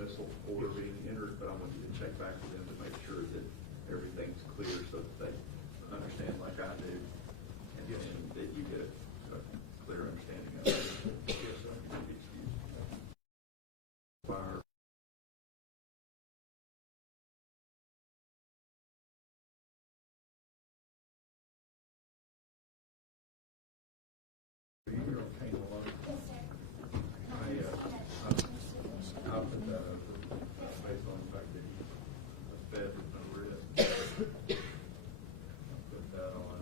dismissal order being entered, but I want you to check back with them to make sure that everything's clear so that they understand like I do, and that you get a clear understanding of it. Yes, sir. Excuse me. Fire. You're okay, Malone? Yes, sir. I'll put that over, based on the fact that he was fed with no risk. I'll put that on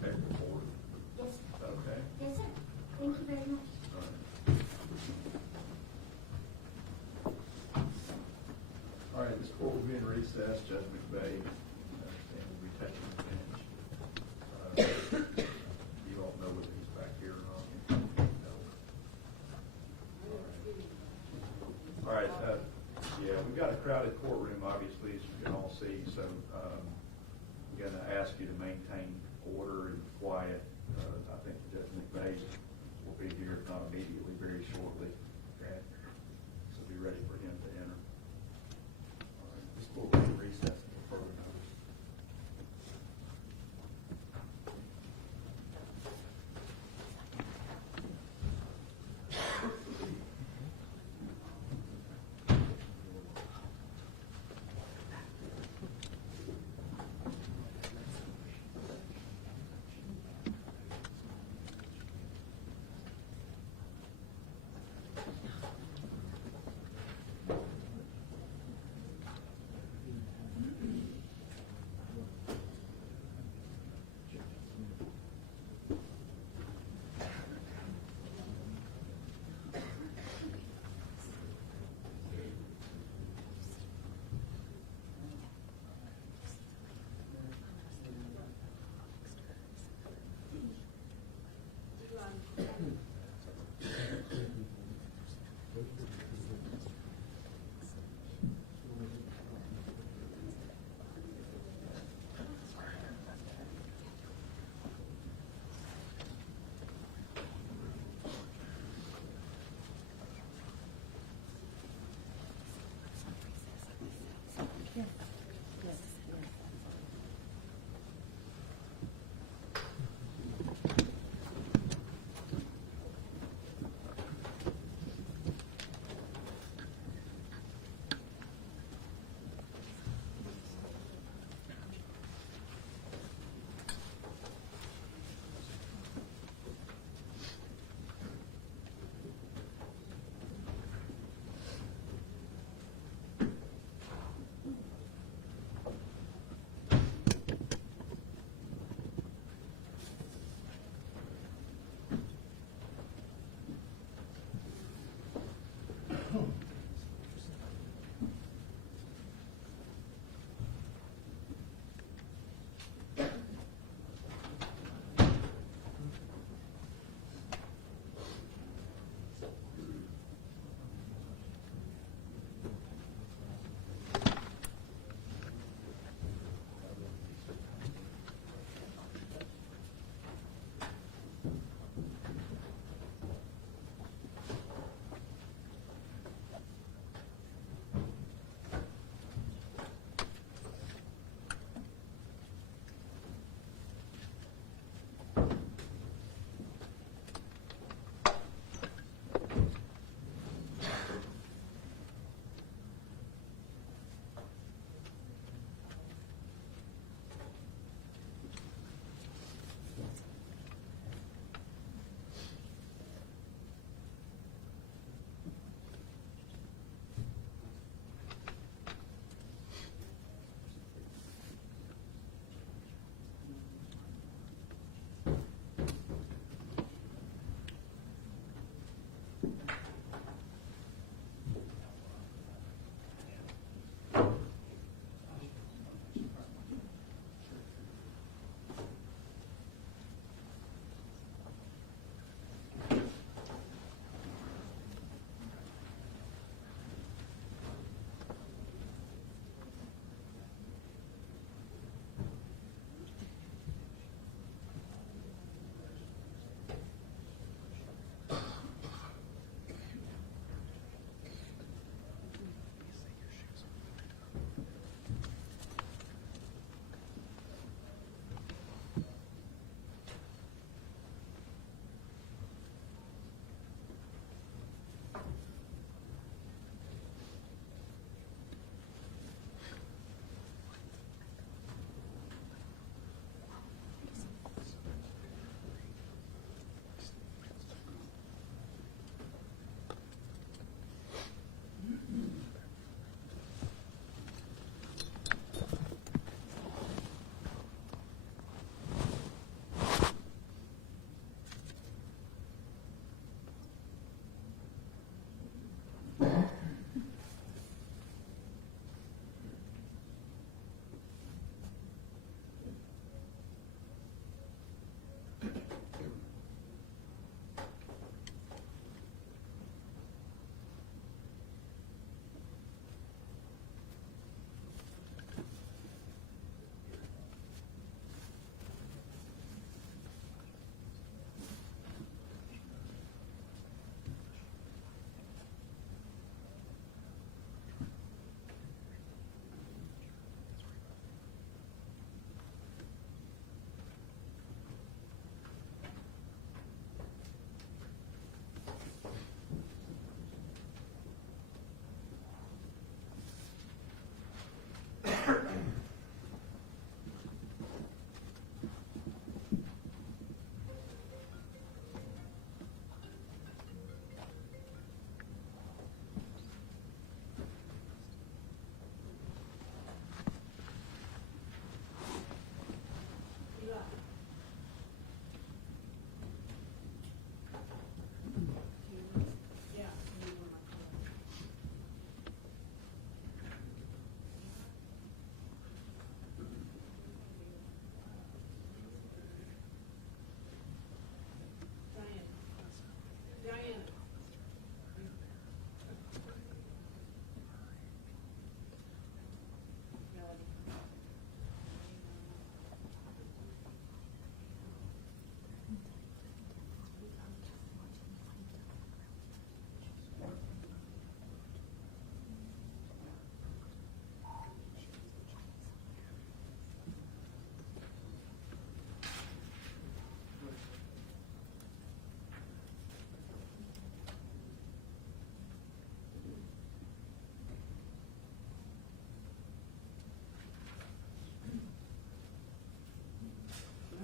check report. Yes. Okay? Yes, sir. Thank you very much. All right. All right, this court will be in recess. Judge McVeigh, and will be taking the bench. You all know whether he's back here or not. No. All right, yeah, we've got a crowded courtroom, obviously, as you can all see, so I'm going to ask you to maintain order and quiet. I think Judge McVeigh will be here, if not immediately, very shortly. Okay? So be ready for him to enter. All right, this court will be in recess until further notice.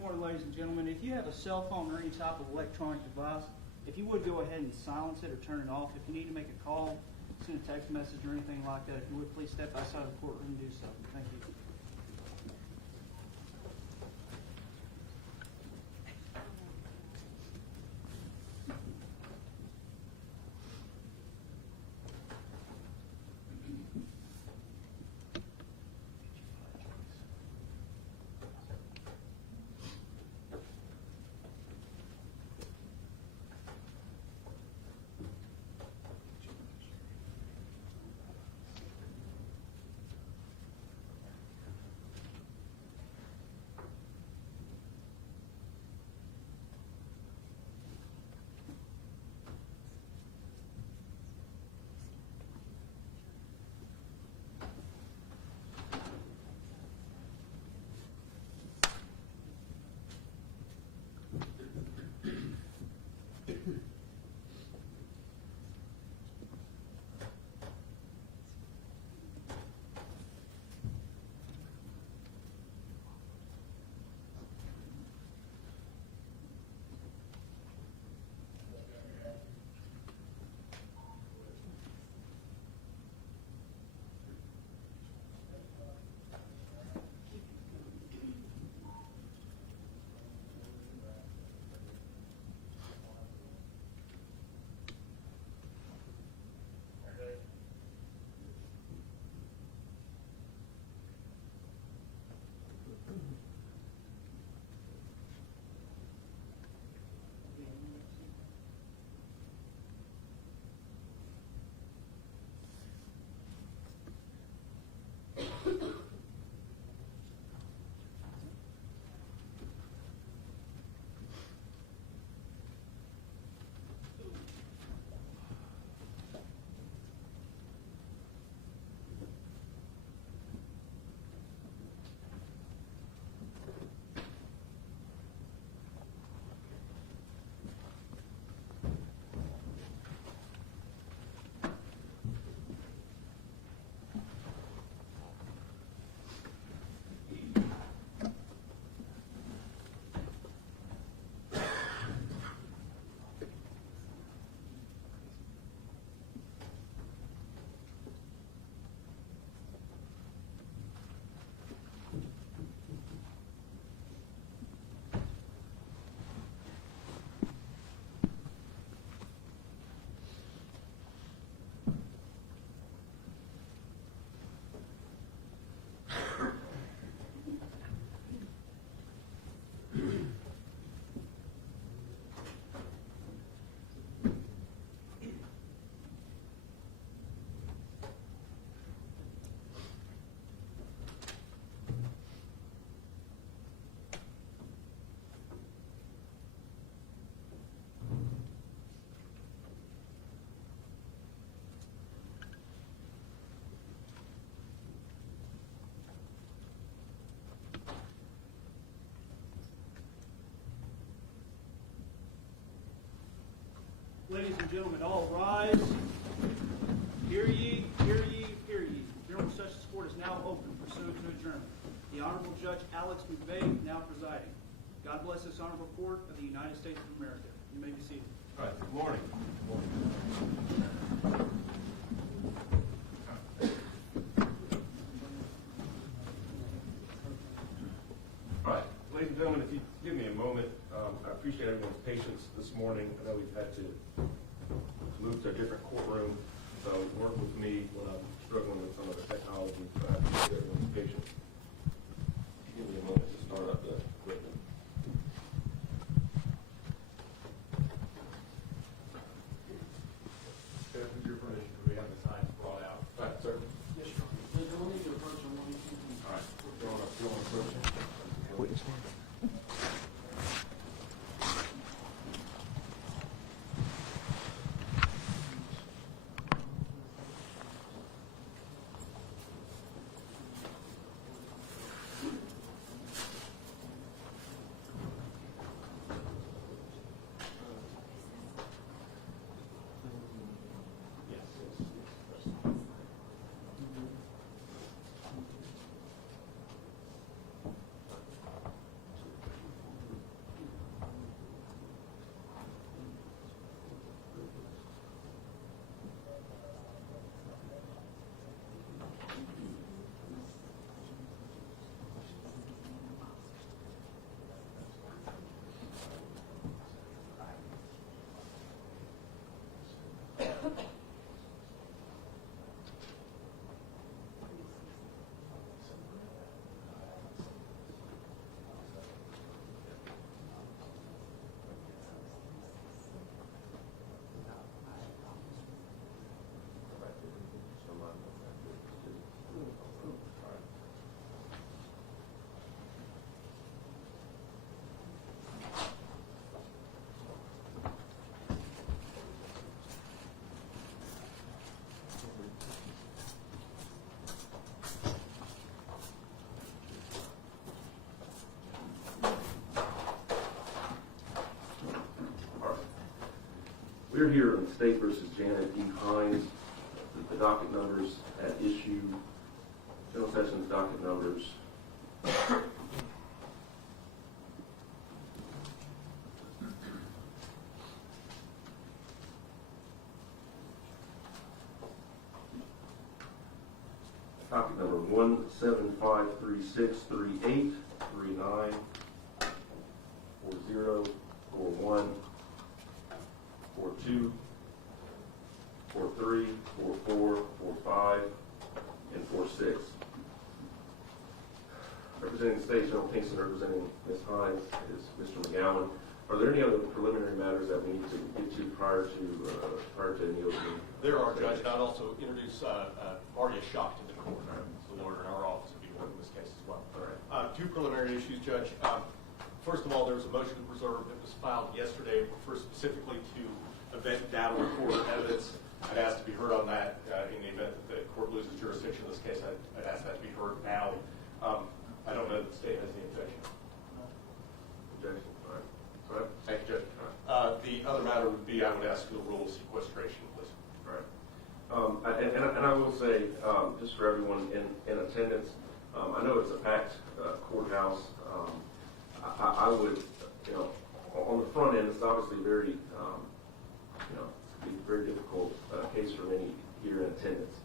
morning, ladies and gentlemen. If you have a cell phone or any type of electronic device, if you would go ahead and silence it or turn it off. If you need to make a call, send a text message or anything like that, if you would please step outside of the courtroom and do so. Thank you. Ladies and gentlemen, all rise. Hear ye, hear ye, hear ye. The General Sessions Court is now open pursuant to adjournment. The Honorable Judge Alex McVeigh now presiding. God bless this honorable court of the United States of America. You may be seated. All right, good morning. All right, ladies and gentlemen, if you give me a moment, I appreciate everyone's patience this morning. I know we've had to move to a different courtroom, so work with me when I'm struggling with some of the technology, so I appreciate everyone's patience. Give me a moment to start up the equipment. With your permission, do we have the signs brought out? All right, sir. Yes, Your Honor. We'll need to approach on one. All right, you want to approach it? We're here in State versus Janet Hinds. The docket numbers at issue, general sessions docket numbers. Docket number 1753638, 39, 40, 41, 42, 43, 44, 45, and 46. Representing the state, General Kingston, representing Ms. Hinds, is Mr. McGowan. Are there any other preliminary matters that we need to get to prior to any opening? There are, Judge, and I'd also introduce Arya Shock to the court, the lawyer in our office, would be one in this case as well. All right. Two preliminary issues, Judge. First of all, there was a motion to preserve that was filed yesterday, referred specifically to event data report evidence. I'd ask to be heard on that in the event that the court loses jurisdiction in this case. I'd ask that to be heard now. I don't know that the state has any objection. Objection. All right. All right. Thank you, Judge. The other matter would be I would ask for the rule of sequestration, please. All right. And I will say, just for everyone in attendance, I know it's a packed courthouse. I would, on the front end, it's obviously very, very difficult case for many here in attendance.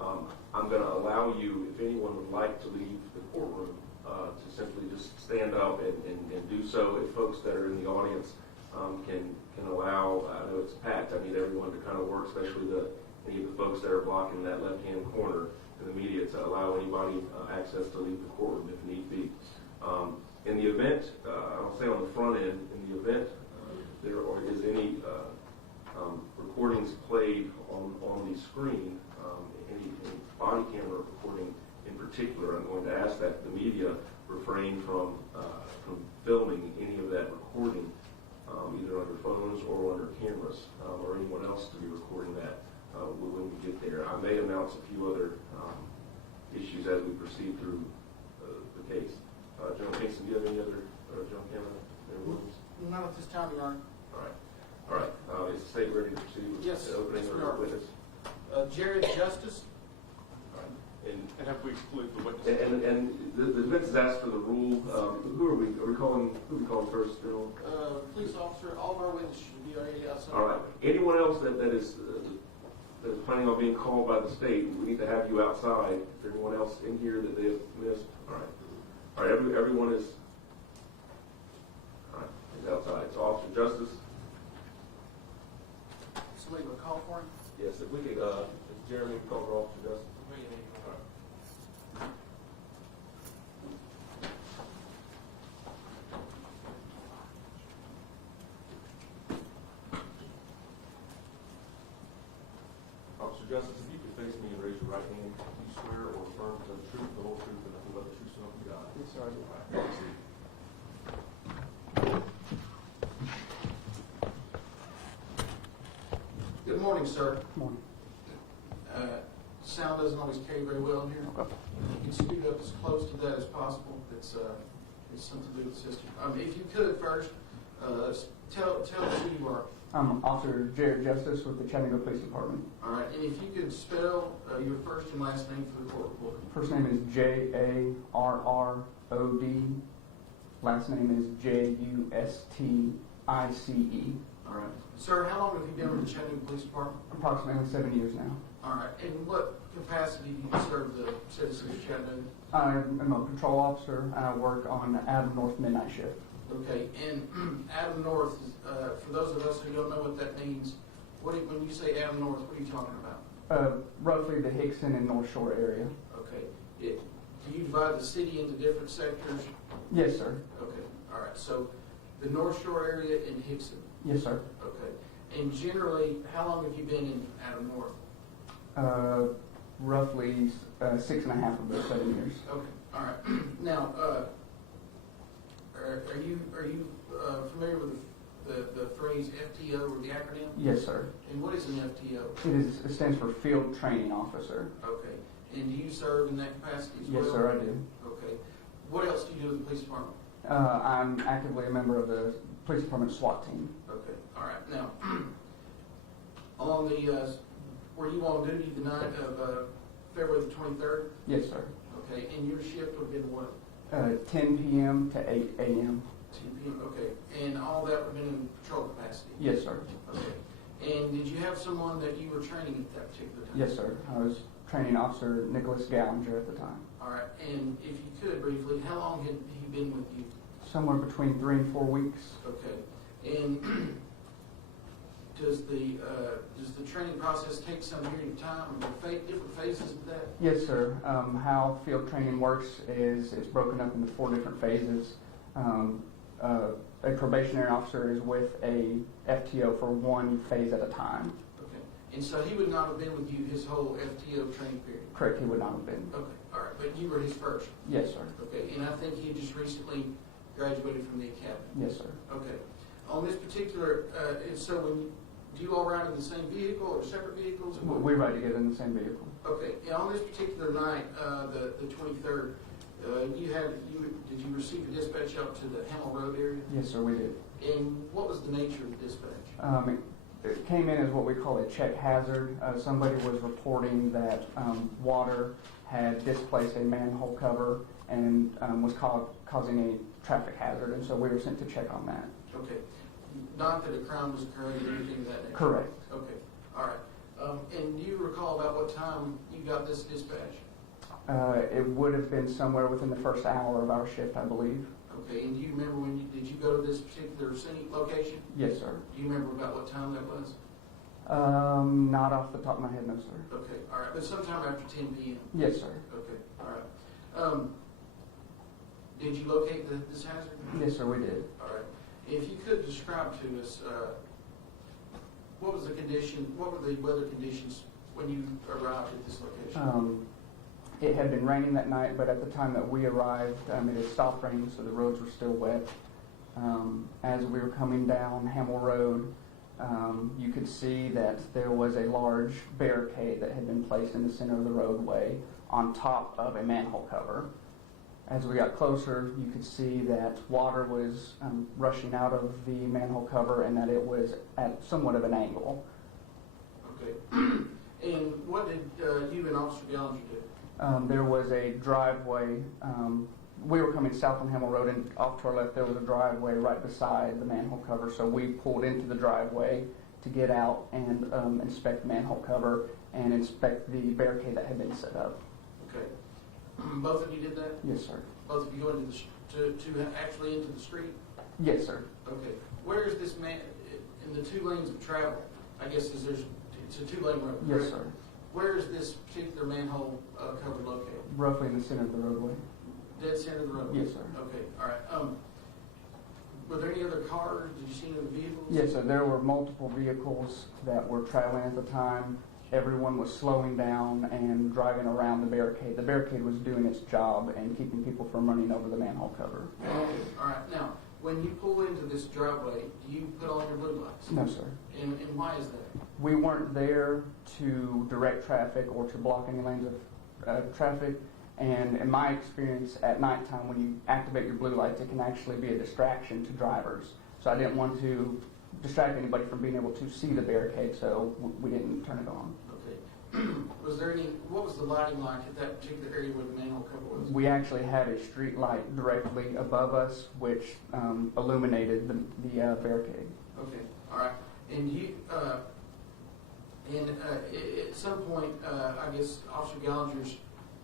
I'm going to allow you, if anyone would like to leave the courtroom, to simply just stand up and do so. If folks that are in the audience can allow, I know it's packed, I need everyone to kind of work, especially any of the folks that are blocking that left-hand corner in the media, to allow anybody access to leave the courtroom if need be. In the event, I'll say on the front end, in the event there is any recordings played on the screen, any body camera recording in particular, I'm going to ask that the media refrain from filming any of that recording, either on your phones or on your cameras, or anyone else to be recording that when we get there. I may announce a few other issues as we proceed through the case. General Kingston, do you have any other General Cameron? Not at this time, Your Honor. All right. Is the state ready to proceed with Yes, the opening yes, we of are. the witness? Jared Justice. And have we excluded the witness? And the defense has asked for the rule. Who are we calling first, General? Police officer. All of our witnesses should be already outside. All right. Anyone else that is planning on being called by the state, we need to have you outside. Is there anyone else in here that they have missed? All right. All right. Everyone is. All right. He's outside. So, Officer Justice. Somebody will call for him. Yes. If we could, Jeremy, call for Officer Justice. Officer Justice, if you could face me and raise your right hand, do you swear or affirm to tell the truth, the whole truth, and nothing but the truth, so help you God? Yes, sir, I do. All right, have a seat. Good morning, sir. Good morning. Sound doesn't always carry very well in here. Okay. You can speak up as close to that as possible. It's something to do with the system. If you could first, tell us who you are. I'm Officer Jared Justice with the Chattanooga Police Department. All right, and if you could spell your first and last name for the court report. First name is Jarrod. Last name is Justice. All right. Sir, how long have you been with the Chattanooga Police Department? Approximately 7 years now. All right. In what capacity do you serve the citizens of Chattanooga? I'm a patrol officer and I work on Adam North midnight shift. Okay, and Adam North, for those of us who don't know what that means, when you say Adam North, what are you talking about? Roughly the Hickson and North Shore area. Okay. Do you divide the city into different sectors? Yes, sir. Okay, all right. So the North Shore area and Hickson. Yes, sir. Okay. And generally, how long have you been in Adam North? Roughly 6.5 of those 7 years. Okay, all right. Now, are you familiar with the phrase FTO or the acronym? Yes, sir. And what is an FTO? It stands for Field Training Officer. Okay. And do you serve in that capacity as well? Yes, sir, I do. Okay. What else do you do with the police department? I'm actively a member of the police department SWAT team. Okay. All right. Now, On the, were you on duty the night of February the 23rd? Yes, sir. Okay, and your shift would have been what? 10 p.m. to 8 a.m. 10 p.m., okay. And all that would have been in patrol capacity? Yes, sir. Okay. And did you have someone that you were training at that particular time? Yes, sir. I was training Officer Nicholas Galinger at the time. All right, and if you could briefly, how long had he been with you? Somewhere between 3 and 4 weeks. Okay. And does the training process take some period of time? Are there different phases of that? Yes, sir. How field training works is it's broken up into 4 different phases. A probationary officer is with a FTO for 1 phase at a time. Okay. And so he would not have been with you his whole FTO training period? Correct, he would not have been. Okay, all right. But you were his first? Yes, sir. Okay. And I think he had just recently graduated from the academy? Yes, sir. Okay. On this particular, so do you all ride in the same vehicle or separate vehicles? We ride together in the same vehicle. Okay. And on this particular night, the 23rd, did you receive a dispatch up to the Hamel Road area? Yes, sir, we did. And what was the nature of the dispatch? It came in as what we call a check hazard. Somebody was reporting that water had displaced a manhole cover and was causing a traffic hazard, and so we were sent to check on that. Okay. Not that a crime was occurring or anything of that nature? Correct. Okay. All right. And do you recall about what time you got this dispatch? It would have been somewhere within the first hour of our shift, I believe. Okay, and do you remember did you go to this particular scenic location? Yes, sir. Do you remember about what time that was? Not off the top of my head, no, sir. Okay, all right, but sometime after 10 p.m.? Yes, sir. Okay, all right. Did you locate this hazard? Yes, sir, we did. All right. If you could describe to us, what were the weather conditions when you arrived at this location? It had been raining that night, but at the time that we arrived, it had stopped raining, so the roads were still wet. As we were coming down Hamel Road, you could see that there was a large barricade that had been placed in the center of the roadway on top of a manhole cover. As we got closer, you could see that water was rushing out of the manhole cover and that it was at somewhat of an angle. Okay. And what did you and Officer Galinger do? There was a driveway. We were coming south on Hamel Road, and off to our left there was a driveway right beside the manhole cover. So we pulled into the driveway to get out and inspect the manhole cover and inspect the barricade that had been set up. Okay. Both of you did that? Yes, sir. Both of you go into to actually into the street? Yes, sir. Okay. Where is this man in the 2 lanes of travel? I guess it's a 2-lane road. Yes, correct? sir. Where is this particular manhole cover located? Roughly in the center of the roadway. Dead center of the road? Yes, sir. Okay, all right. Were there any other cars? Did you see any other vehicles? Yes, sir. There were multiple vehicles that were traveling at the time. Everyone was slowing down and driving around the barricade. The barricade was doing its job and keeping people from running over the manhole cover. Okay, all right. Now, when you pull into this driveway, do you put on your blue lights? No, sir. And why is that? We weren't there to direct traffic or to block any lanes of traffic. And in my experience, at nighttime, when you activate your blue lights, it can actually be a distraction to drivers. So I didn't want to distract anybody from being able to see the barricade, so we didn't turn it on. Okay. What was the lighting like at that particular area where the manhole cover was? We actually had a street light directly above us, which illuminated the barricade. Okay, all right. And at some point, I guess Officer Galinger's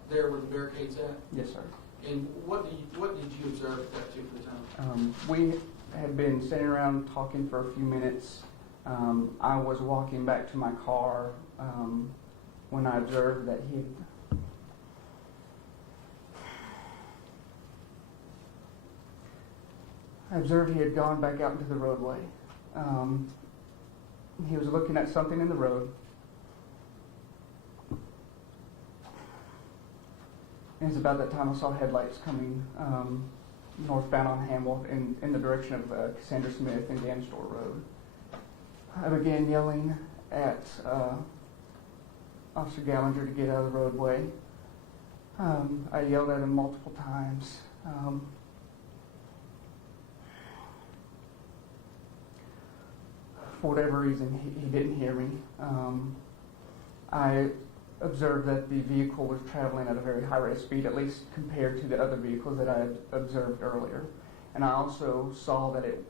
there where the barricade's at? Yes, sir. And what did you observe at that particular time? We had been sitting around talking for a few minutes. I was walking back to my car when I observed that he had gone back out into the roadway. He was looking at something in the road. It was about that time I saw headlights coming northbound on Hamel in the direction of Cassandra Smith and Gan Store Road. I began yelling at Officer Galinger to get out of the roadway. I yelled at him multiple times. for whatever reason, he didn't hear me. I observed that the vehicle was traveling at a very high rate of speed, at least compared to the other vehicles that I had observed earlier. And I also saw that it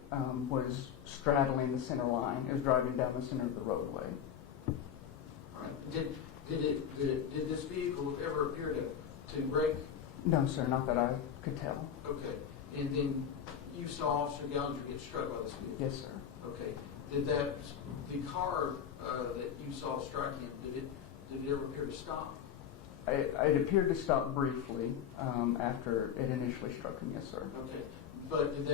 was straddling the center line. It was driving down the center of the roadway. All right. Did this vehicle ever appear to brake? No, sir, not that I could tell. Okay. And then you saw Officer Galinger get struck by this vehicle? Yes, sir. Okay. Did the car that you saw strike him, did it ever appear to stop? It appeared to stop briefly after it initially struck him, yes, sir. Okay. But did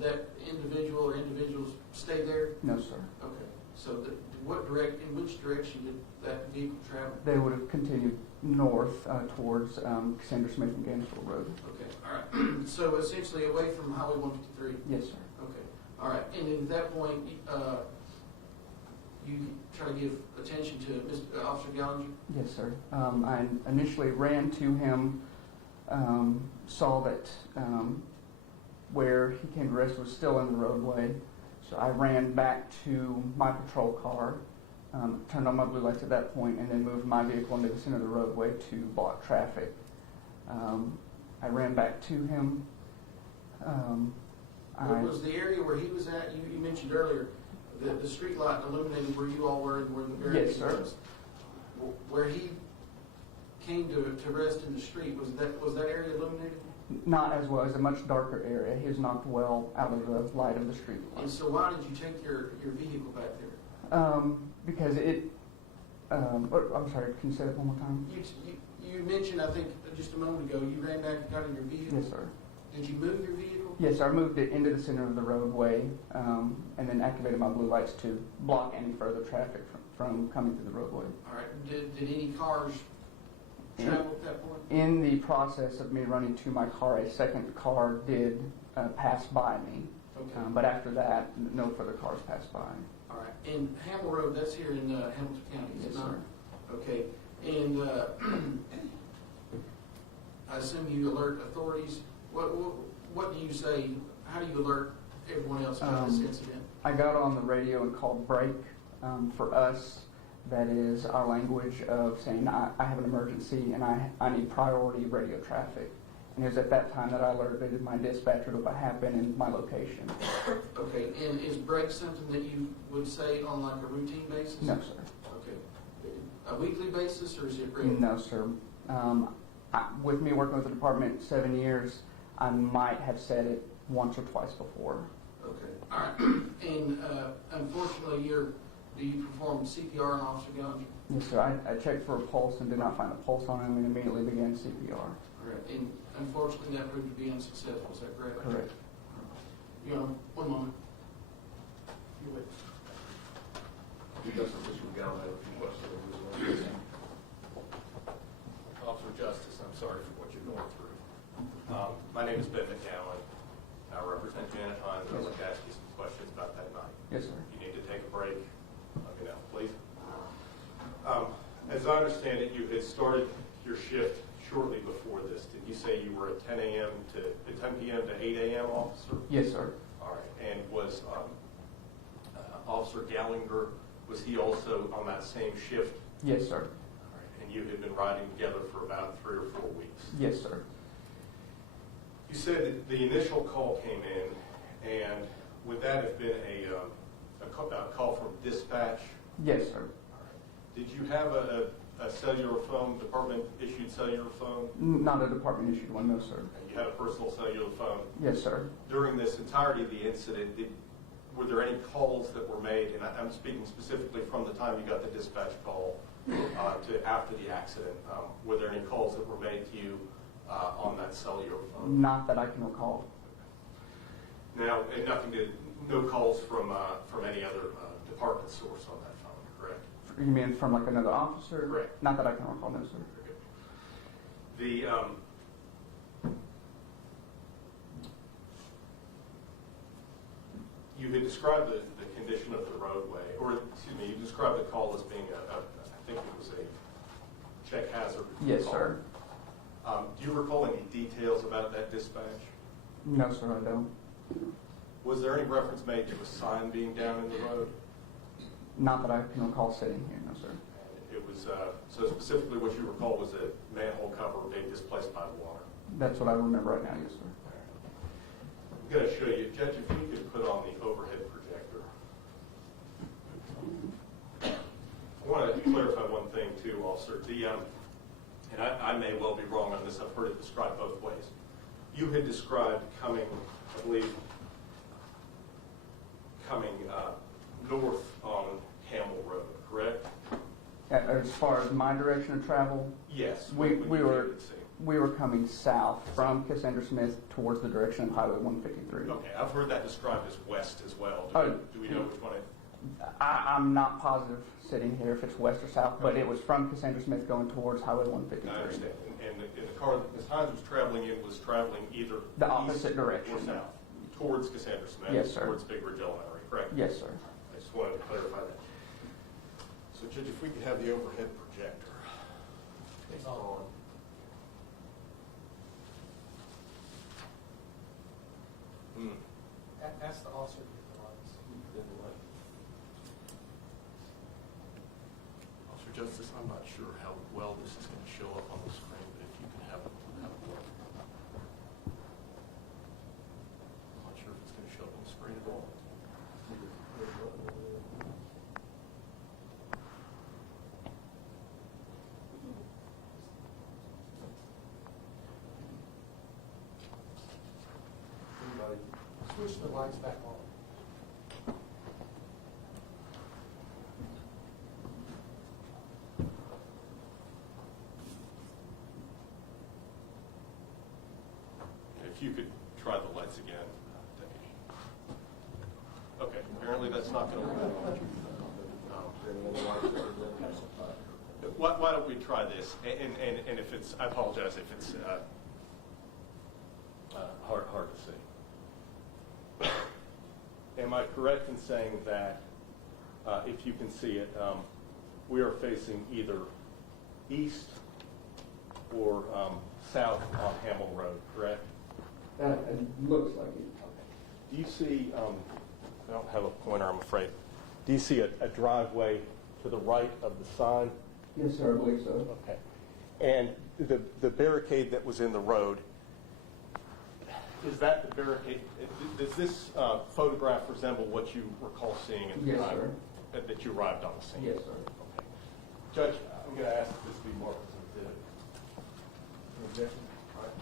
that individual or individuals stay there? No, sir. Okay. So in which direction did that vehicle travel? They would have continued north towards Cassandra Smith and Gainesville Road. Okay. All right. So essentially away from Highway 153? Yes, sir. Okay. All right. And at that point, you try to give attention to Mr. Officer Galinger? Yes, sir. I initially ran to him, saw that where he came to rest was still in the roadway. So I ran back to my patrol car, turned on my blue lights at that point, and then moved my vehicle into the center of the roadway to block traffic. I ran back to him. What was the area where he was at? You mentioned earlier the street light illuminated where you all were and where the barricade Yes, sir. was. Where he came to rest in the street, was that area illuminated? Not as well. It was a much darker area. He was knocked well out of the light of the street. And so why did you take your vehicle back there? Because it, I'm sorry, can you say that one more time? You mentioned, I think, just a moment ago, you ran back and got in your vehicle? Yes, sir. Did you move your vehicle? Yes, sir. I moved it into the center of the roadway and then activated my blue lights to block any further traffic from coming through the roadway. All right. Did any cars travel at that point? In the process of me running to my car, a second car did pass by me. Okay. But after that, no further cars passed by. All right. And Hamill Road, that's here in Hamilton County, is it Yes, not? sir. Okay. And I assume you alert authorities. What do you say? How do you alert everyone else about this incident? I got on the radio and called break. For us, that is our language of saying I have an emergency and I need priority radio traffic. And it was at that time that I alerted my dispatcher to what happened and my location. Okay. And is break something that you would say on like a routine basis? No, sir. Okay. A weekly basis, or is it regular? No, sir. With me working with the department 7 years, I might have said it once or twice before. Okay. All right. And unfortunately, do you perform CPR on Officer Galinger? Yes, sir. I checked for a pulse and did not find a pulse on him and immediately began CPR. Correct. And unfortunately, that proved to be unsuccessful. Is that correct? Correct. You know, one moment. You wait. Officer Justice, I'm sorry for what you're going through. My name is Ben McGowan. I represent Janet Hinds. I'd like to ask you some questions about that night. Yes, sir. You need to take a break. Let me know, please. As I understand it, you had started your shift shortly before this. Did you say you were at 10 p.m. to 8 a.m., officer? Yes, sir. All right. And was Officer Galinger, was he also on that same shift? Yes, sir. All right. And you had been riding together for about 3 or 4 weeks? Yes, sir. You said that the initial call came in, and would that have been a call from dispatch? Yes, sir. All right. Did you have a cellular phone, department-issued cellular phone? Not a department-issued one, no, sir. And you had a personal cellular phone? Yes, sir. During this entirety of the incident, were there any calls that were made, and I'm speaking specifically from the time you got the dispatch call to after the accident, were there any calls that were made to you on that cellular phone? Not that I can recall. Now, and no calls from any other department source on that phone, correct? You mean from like another officer? Correct. Not that I can recall, no, sir. The you had described the condition of the roadway, or excuse me, you described the call as being I think it was a check hazard. Yes, call. sir. Do you recall any details about that dispatch? No, sir, I don't. Was there any reference made to a sign being down in the road? Not that I can recall sitting here, no, sir. It was, so specifically what you recall was a manhole cover being displaced by the water. That's what I remember right now, yes, sir. I'm going to show you, Judge, if you could put on the overhead projector. I want to clarify one thing too, Officer. And I may well be wrong on this, I've heard it described both ways. You had described coming, I believe, north on Hamel Road, correct? As far as my direction of travel, Yes. we when you were came to see. we were coming south from Cassandra Smith towards the direction of Highway 153. Okay, I've heard that described as west as well. Oh. Do we know which one it? I'm not positive sitting here if it's west or south, but it was from Cassandra Smith going towards Highway 153. I understand. And the car that Ms. Hinds was traveling either The east opposite direction. or south, towards Cassandra Smith. Yes, sir. Towards Big Ridge Elementary, correct? Yes, sir. I just wanted to clarify that. So Judge, if we could have the overhead projector. It's on. Ask the officer to get the lights. Officer Justice, I'm not sure how well this is going to show up on the screen, but if you can have it look. I'm not sure if it's going to show up on the screen at all. Switch the lights back on. If you could try the lights again, Deputy. Okay, apparently that's not going to work. Why don't we try this? And if it's, I apologize if it's hard to see. Am I correct in saying that, if you can see it, we are facing either east or south on Hamel Road, correct? It looks like it. Do you see, I don't have a pointer, I'm afraid. Do you see a driveway to the right of the sign? Yes, sir, I believe so. Okay. And the barricade that was in the road, is that the barricade? Does this photograph resemble what you recall seeing at the Yes, time sir. that you arrived on the scene? Yes, sir. Okay. Judge, I'm going to ask that this be more representative. Objection? All right.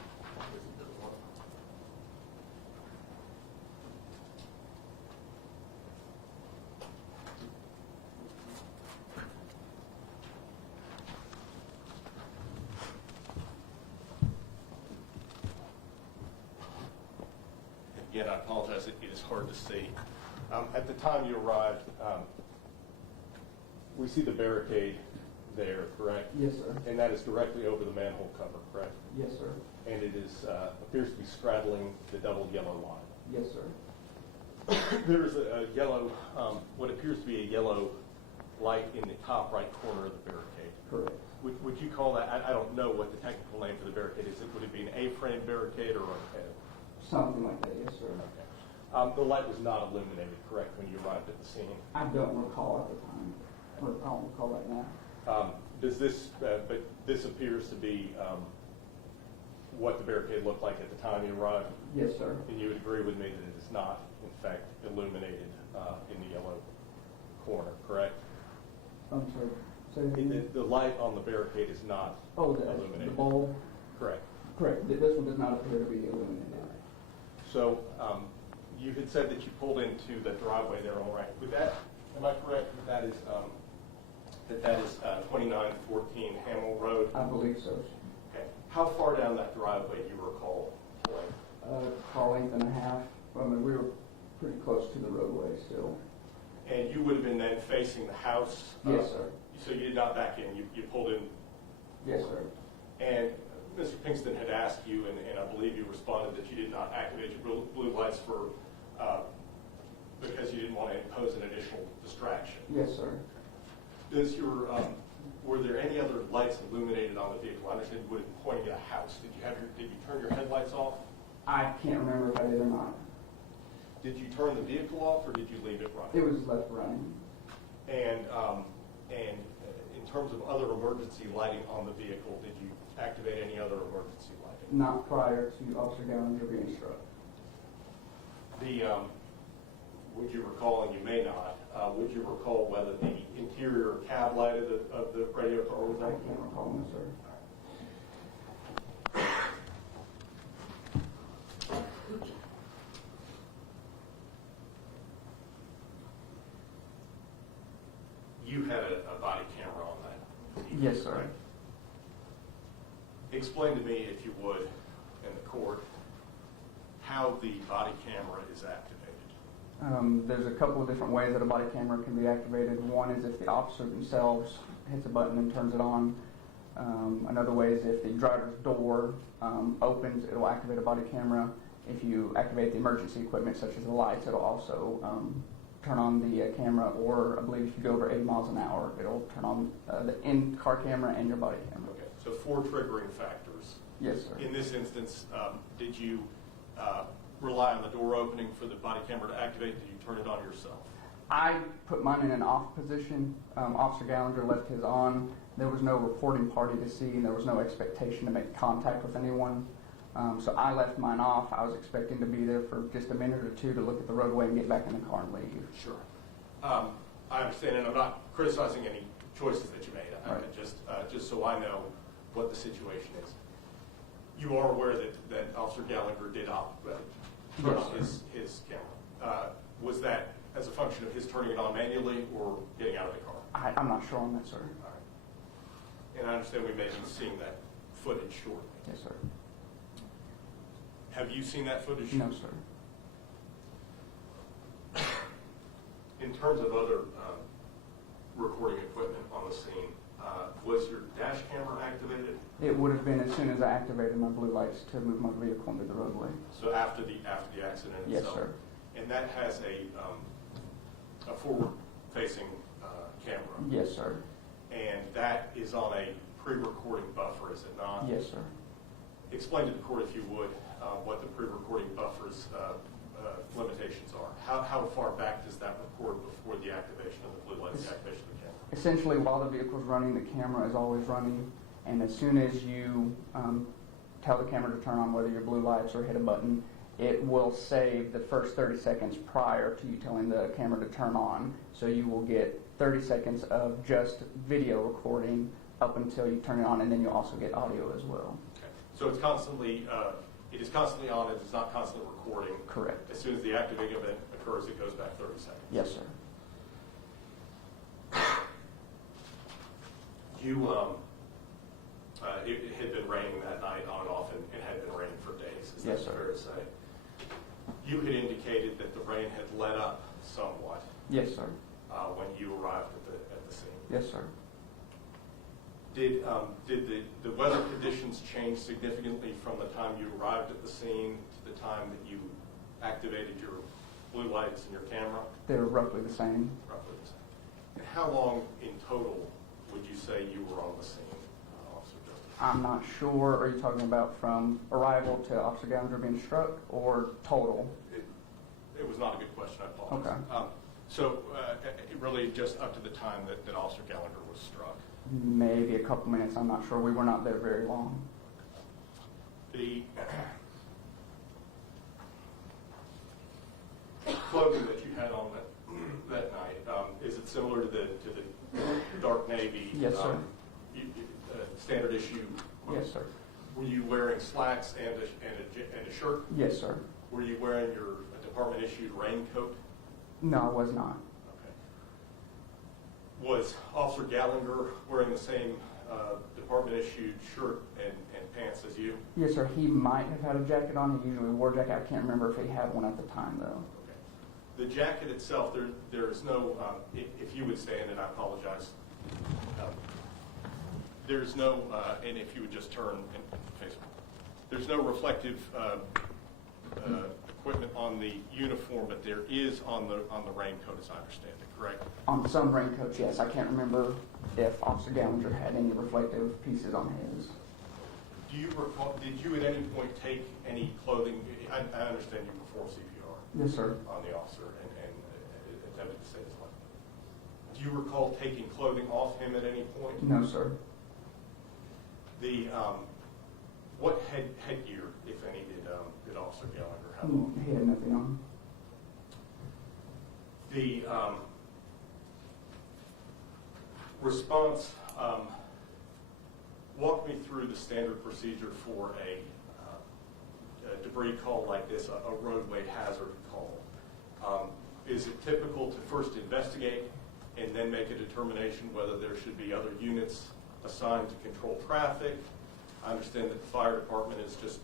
Again, I apologize, it is hard to see. At the time you arrived, we see the barricade there, correct? Yes, sir. And that is directly over the manhole cover, correct? Yes, sir. And it is appears to be straddling the double yellow line. Yes, sir. There is a yellow, what appears to be a yellow light in the top right corner of the barricade. Correct. Would you call that, I don't know what the technical name for the barricade is. Would it be an A-frame barricade or a Something like that, yes, sir. Okay. The light was not illuminated, correct, when you arrived at the scene? I don't recall at the time. Or I don't recall right now. Does this, but this appears to be what the barricade looked like at the time you arrived? Yes, sir. And you would agree with me that it is not, in fact, illuminated in the yellow corner, correct? I'm sorry. Say that again? The light on the barricade is not The illuminated. bulb? Correct. Correct. This one does not appear to be illuminated. So you had said that you pulled into the driveway there, all right. With that, am I correct that is 2914 Hamel Road? I believe so. Okay. How far down that driveway do you recall pulling? Car length and a half. I mean, we were pretty close to the roadway still. And you would have been then facing the house? Yes, sir. So you did not back in, you pulled in? Yes, sir. And Mr. Pinkston had asked you, and I believe you responded that you did not activate your blue lights for, because you didn't want to impose an additional distraction. Yes, sir. Does your, were there any other lights illuminated on the vehicle? I understand you would have been pointing at a house. Did you turn your headlights off? I can't remember if I did or not. Did you turn the vehicle off, or did you leave it running? It was left running. And in terms of other emergency lighting on the vehicle, did you activate any other emergency lighting? Not prior to Officer Galinger being struck. Would you recall, and you may not, would you recall whether the interior cab light of the radio car was I on? can't recall, no, sir. You had a body camera on that? Yes, sir. Right? Explain to me, if you would, in the court, how the body camera is activated. There's a couple of different ways that a body camera can be activated. One is if the officer themselves hits a button and turns it on. Another way is if the driver's door opens, it'll activate a body camera. If you activate the emergency equipment, such as the lights, it'll also turn on the camera, or I believe if you go over 80 miles an hour, it'll turn on the in-car camera and your body camera. Okay, so 4 triggering factors. Yes, sir. In this instance, did you rely on the door opening for the body camera to activate? Did you turn it on yourself? I put mine in an off position. Officer Galinger left his on. There was no reporting party to see, and there was no expectation to make contact with anyone. So I left mine off. I was expecting to be there for just a minute or two to look at the roadway and get back in the car and leave. Sure. I understand, and I'm not criticizing any choices that you made. Right. Just so I know what the situation is. You are aware that Officer Gallagher did turn on his camera. Was that as a function of his turning it on manually or getting out of the car? I'm not sure on that, sir. All right. And I understand we may be seeing that footage shortly. Yes, sir. Have you seen that footage? No, sir. In terms of other recording equipment on the scene, was your dash camera activated? It would have been as soon as I activated my blue lights to move my vehicle into the roadway. So after the accident Yes, itself? sir. And that has a forward-facing camera? Yes, sir. And that is on a pre-recording buffer, is it not? Yes, sir. Explain to the court, if you would, what the pre-recording buffer's limitations are. How far back does that record before the activation of the blue light, the activation of the camera? Essentially, while the vehicle's running, the camera is always running, and as soon as you tell the camera to turn on, whether your blue lights or hit a button, it will save the first 30 seconds prior to you telling the camera to turn on. So you will get 30 seconds of just video recording up until you turn it on, and then you'll also get audio as well. Okay. So it's constantly, it is constantly on, it is not constantly recording. Correct. As soon as the activating event occurs, it goes back 30 seconds. Yes, sir. It had been raining that night on and off, and it had been raining for days. Is Yes, that sir. fair to say? You had indicated that the rain had let up somewhat Yes, sir. when you arrived at the scene. Yes, sir. Did the weather conditions change significantly from the time you arrived at the scene to the time that you activated your blue lights and your camera? They're roughly the same. Roughly the same. And how long in total would you say you were on the scene, Officer Justice? I'm not sure. Are you talking about from arrival to Officer Galinger being struck, or total? It was not a good question, I apologize. Okay. So really just up to the time that Officer Gallagher was struck. Maybe a couple minutes. I'm not sure. We were not there very long. The clothing that you had on that night, is it similar to the dark navy? Yes, sir. Standard issue? Yes, sir. Were you wearing slacks and a shirt? Yes, sir. Were you wearing your department issued raincoat? No, I was not. Okay. Was Officer Gallagher wearing the same department issued shirt and pants as you? Yes, sir. He might have had a jacket on. He usually wore a jacket. I can't remember if he had one at the time, though. The jacket itself, there is no, if you would stand, and I apologize, there's no, and if you would just turn and face me, there's no reflective equipment on the uniform, but there is on the raincoat, as I understand it, correct? On some raincoats, yes. I can't remember if Officer Galinger had any reflective pieces on his. Do you recall, did you at any point take any clothing, I understand you performed CPR Yes, sir. on the officer and attempted to save his life. Do you recall taking clothing off him at any point? No, sir. What headgear, if any, did Officer Gallagher have on? He had nothing on. The response, walk me through the standard procedure for a debris call like this, a roadway hazard call. Is it typical to first investigate and then make a determination whether there should be other units assigned to control traffic? I understand that the fire department is just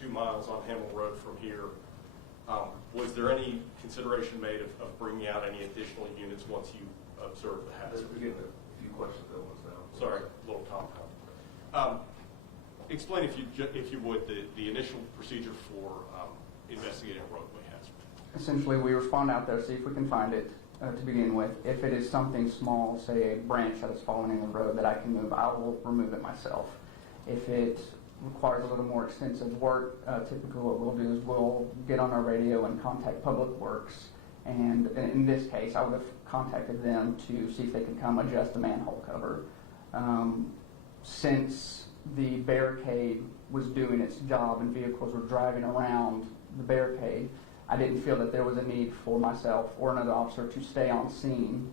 2 miles on Hamill Road from here. Was there any consideration made of bringing out any additional units once you observed the hazard? We're getting a few questions at once now. Sorry, a little compound. Explain, if you would, the initial procedure for investigating a roadway hazard. Essentially, we respond out there, see if we can find it to begin with. If it is something small, say a branch that is falling in the road that I can move, I will remove it myself. If it requires a little more extensive work, typically what we'll do is we'll get on our radio and contact Public Works. And in this case, I would have contacted them to see if they could come adjust the manhole cover. Since the barricade was doing its job and vehicles were driving around the barricade, I didn't feel that there was a need for myself or another officer to stay on scene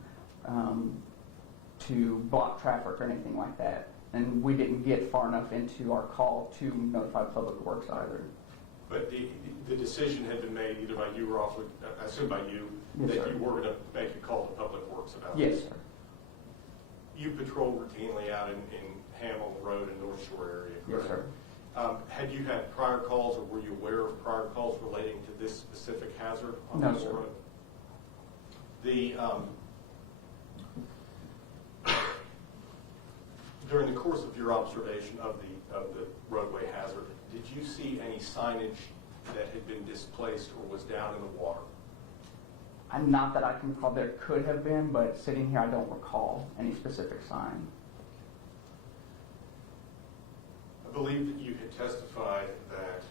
to block traffic or anything like that. And we didn't get far enough into our call to notify Public Works either. But the decision had been made either by you or Officer, I assume by you, Yes, that sir. you were going to make a call to Public Works about Yes, this. sir. You patrol routinely out in Hamill Road and North Shore area, Yes, correct? sir. Had you had prior calls, or were you aware of prior calls relating to this specific hazard on No, Hamill sir. Road? The during the course of your observation of the roadway hazard, did you see any signage that had been displaced or was down in the water? Not that I can recall. There could have been, but sitting here, I don't recall any specific sign. I believe that you had testified that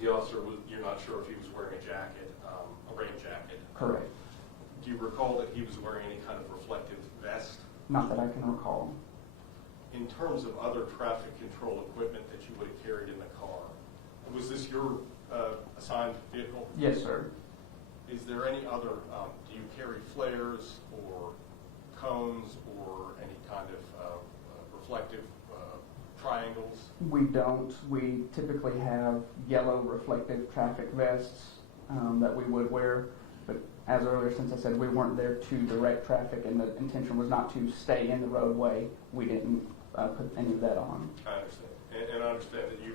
the officer was, you're not sure if he was wearing a jacket, a rain jacket. Correct. Do you recall that he was wearing any kind of reflective vest? Not that I can recall. In terms of other traffic control equipment that you would have carried in the car, was this your assigned vehicle? Yes, sir. Is there any other, do you carry flares or cones or any kind of reflective triangles? We don't. We typically have yellow reflective traffic vests that we would wear. But as earlier, since I said we weren't there to direct traffic and the intention was not to stay in the roadway, we didn't put any of that on. I understand. And I understand that you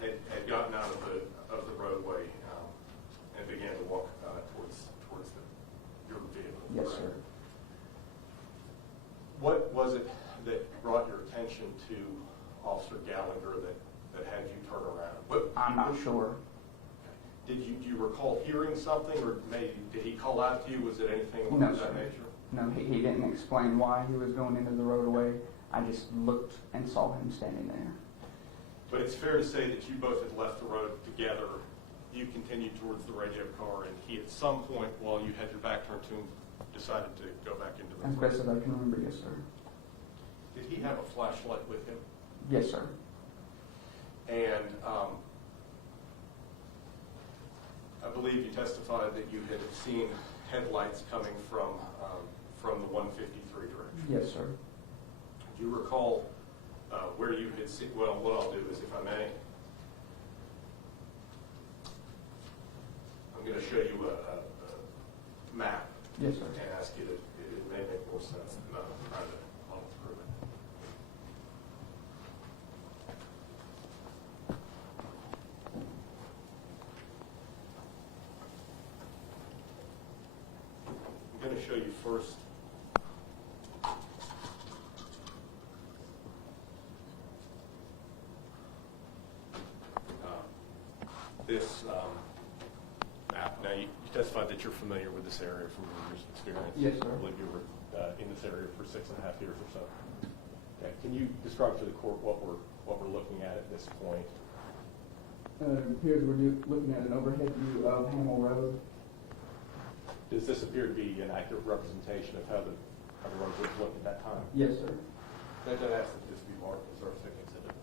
had gotten out of the roadway and began to walk towards your vehicle. Yes, correct? sir. What was it that brought your attention to Officer Galinger that had you turn around? I'm not sure. Do you recall hearing something, or maybe did he call out to you? Was it anything No, of that sir. nature? No, he didn't explain why he was going into the roadway. I just looked and saw him standing there. But it's fair to say that you both had left the road together. You continued towards the radio car, and he at some point, while you had your back turned to him, decided to go back into the As road. best as I can remember, yes, sir. Did he have a flashlight with him? Yes, sir. And I believe you testified that you had seen headlights coming from the 153 direction. Yes, sir. Do you recall where you had seen? Well, what I'll do is, if I may, I'm going to show you a map. Yes, sir. And ask you to, it may make more sense than trying to model through it. I'm going to show you first this map. Now, you testified that you're familiar with this area from your years of experience. Yes, sir. I believe you were in this area for 6.5 years or so. Okay. Can you describe to the court what we're looking at this point? Here's we're looking at an overhead view of Hamill Road. Does this appear to be an accurate representation of how the road was looked at that time? Yes, sir. That does ask that this be marked as our second exhibit.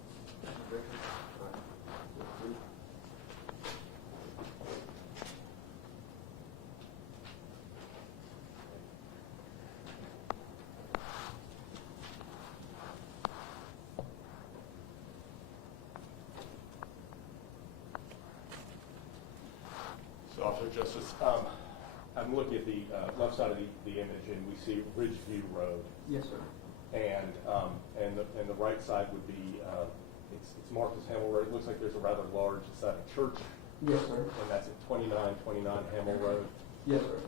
So, Officer Justice, I'm looking at the left side of the image, and we see Ridgeview Road. Yes, sir. And the right side would be, it's marked as Hamel Road. It looks like there's a rather large, is that a church? Yes, sir. And that's at 2929 Hamel Road. Yes, sir.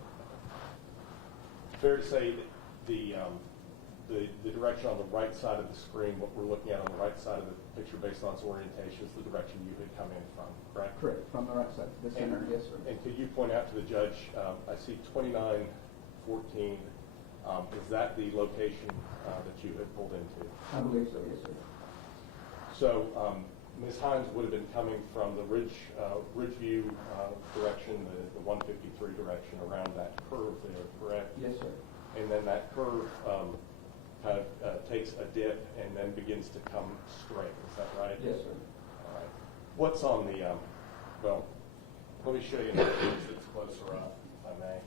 Fair to say that the direction on the right side of the screen, what we're looking at on the right side of the picture based on its orientation is the direction you had come in from, correct? Correct. From the right side to the center. Yes, sir. And could you point out to the judge, I see 2914, is that the location that you had pulled into? I believe so. Yes, sir. So Ms. Hinds would have been coming from the Ridgeview direction, the 153 direction around that curve there, correct? Yes, sir. And then that curve kind of takes a dip and then begins to come straight. Is that right? Yes, sir. All right. What's on the, well, let me show you another image that's closer up, if I may.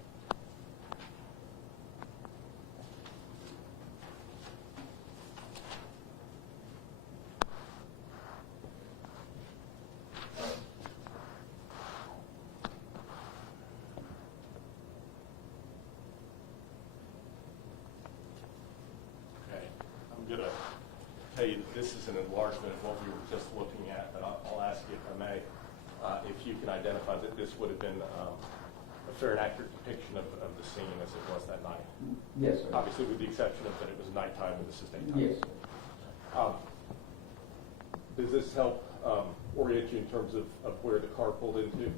Okay, I'm going to tell you that this is an enlargement of what we were just looking at, but I'll ask you, if I may, if you can identify that this would have been a fair and accurate depiction of the scene as it was that night. Yes, sir. Obviously, with the exception of that it was nighttime and this is daytime. Yes, sir. Does this help orient you in terms of where the car pulled into?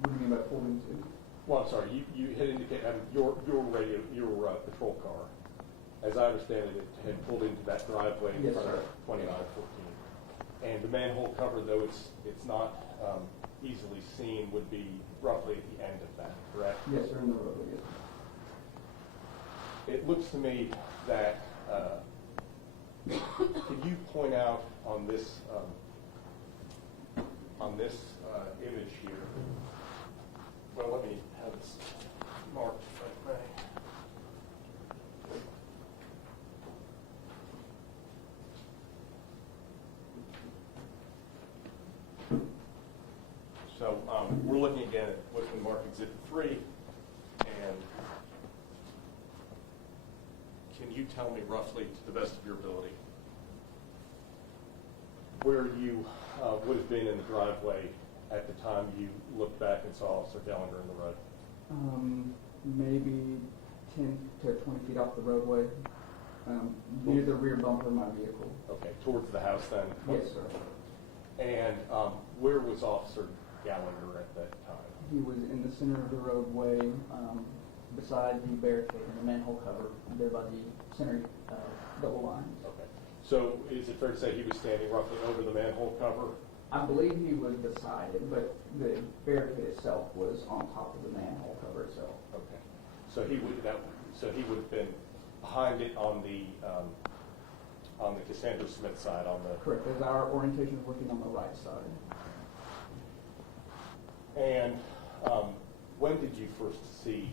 What do you mean by pulled into? Well, I'm sorry, you had indicated your patrol car, as I understand it, had pulled into that driveway in Yes, front sir. of 2914. And the manhole cover, though it's not easily seen, would be roughly at the end of that, correct? Yes, sir. In the roadway. Yes, sir. It looks to me that, could you point out on this image here, well, let me have this marked if I may. So we're looking again at what's been marked Exhibit 3, and can you tell me roughly, to the best of your ability, where you would have been in the driveway at the time you looked back and saw Officer Galinger in the road? Maybe 10 to 20 feet off the roadway, near the rear bumper of my vehicle. Okay, towards the house then? Yes, sir. And where was Officer Galinger at that time? He was in the center of the roadway, beside the barricade and the manhole cover, there by the center double lines. Okay. So is it fair to say he was standing roughly over the manhole cover? I believe he was beside it, but the barricade itself was on top of the manhole cover itself. Okay. So he would have been behind it on the Cassandra Smith side, on the. Correct, as our orientation is looking on the right side. And when did you first see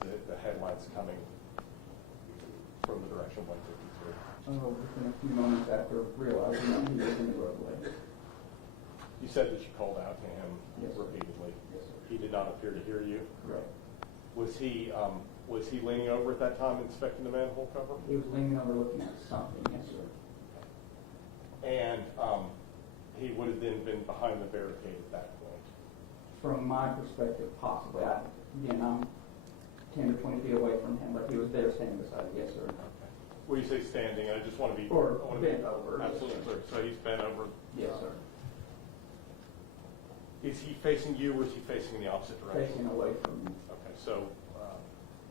the headlights coming from the direction 153? Within a few moments after realizing that he was in the roadway. You said that you called out to him Yes, sir. repeatedly. Yes, sir. He did not appear to hear you. Correct. Was he leaning over at that time inspecting the manhole cover? He was leaning over looking at something, yes, sir. And he would have then been behind the barricade at that point. From my perspective, possibly. I'm 10 or 20 feet away from him, but he was there standing beside it, yes, sir. Okay. When you say standing, I just want to be Or I want to be bent over. absolutely clear. So he's bent over. Yes, sir. Is he facing you, or is he facing in the opposite direction? Facing away from me. Okay, so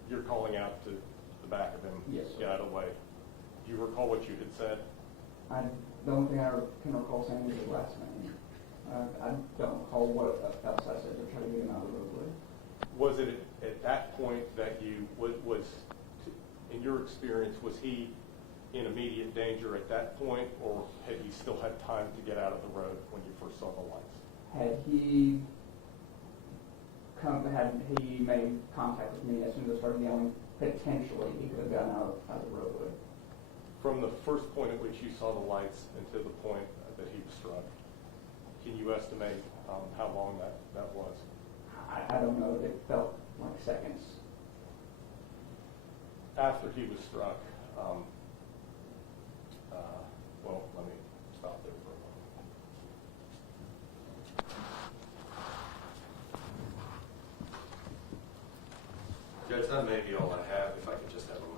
you're calling out to the back of him. Yes, sir. Get out of the way. Do you recall what you had said? The only thing I can recall saying is his last name. I don't recall what else I said to try to get him out of the roadway. Was it at that point that you, was, in your experience, was he in immediate danger at that point, or had he still had time to get out of the road when you first saw the lights? Had he made contact with me as soon as I started yelling, potentially he could have gotten out of the roadway. From the first point at which you saw the lights and to the point that he was struck, can you estimate how long that was? I don't know. It felt like seconds. After he was struck, well, let me stop there for a moment. Judge, that may be all I have. If I could just have a moment.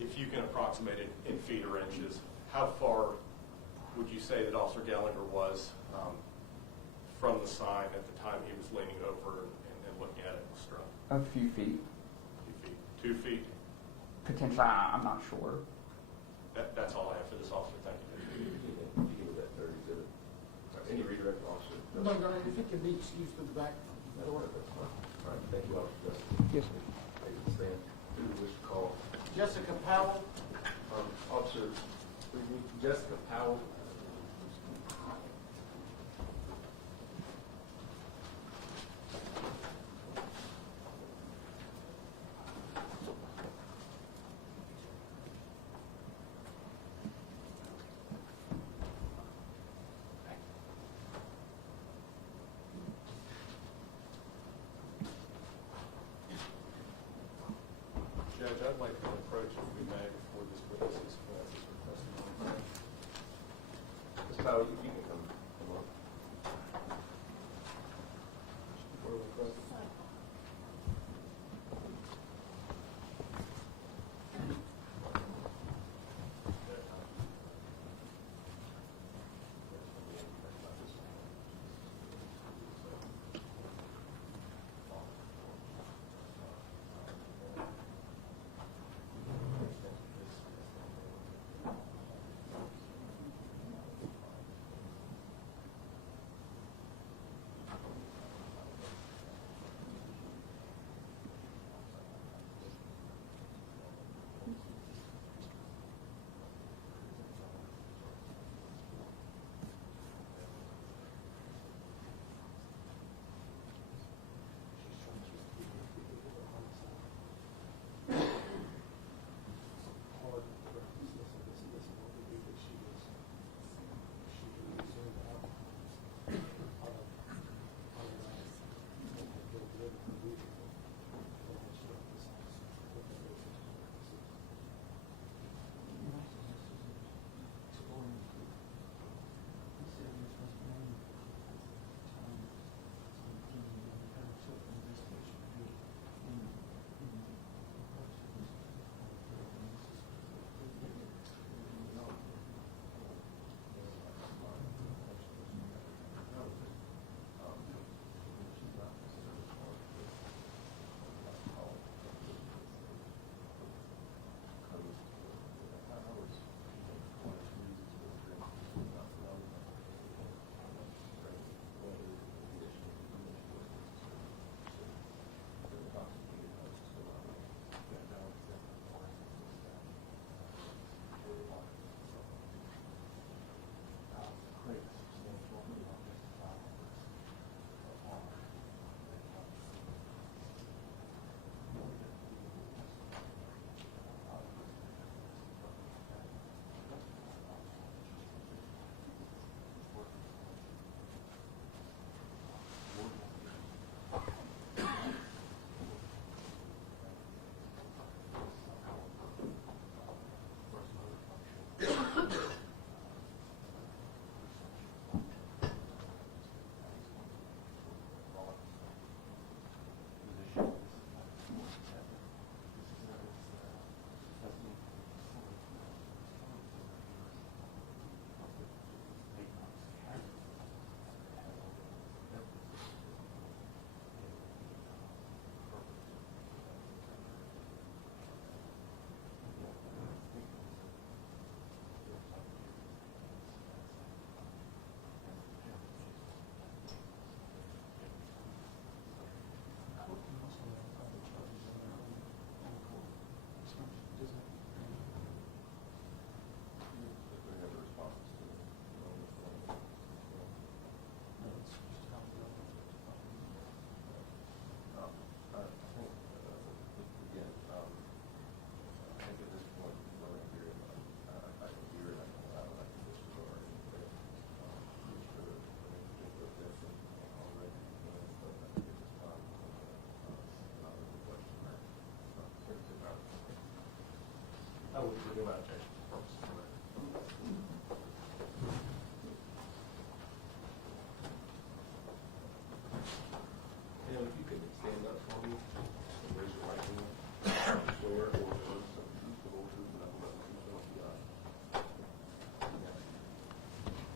If you can approximate it in feet or inches, how far would you say that Officer Galinger was from the sign at the time he was leaning over and looking at it and was struck? A few feet. A few feet. 2 feet? Potentially, I'm not sure. That's all I have for this officer. Thank you. Any redirect, officer? No, if it can be excused to the back, that'll work. All right, thank you, Officer. Yes, sir. Thank you, stand. Who do you wish to call? Jessica Powell. Officer, Jessica Powell. Judge, I'd like to approach, if we may, before this witness is testimony. Ms. Powell, you can come up. Where are we from? for the amount of change. And if you could stand up for me, and raise your right hand, swear or affirm some truth, the whole truth, and nothing but the truth, so help you God.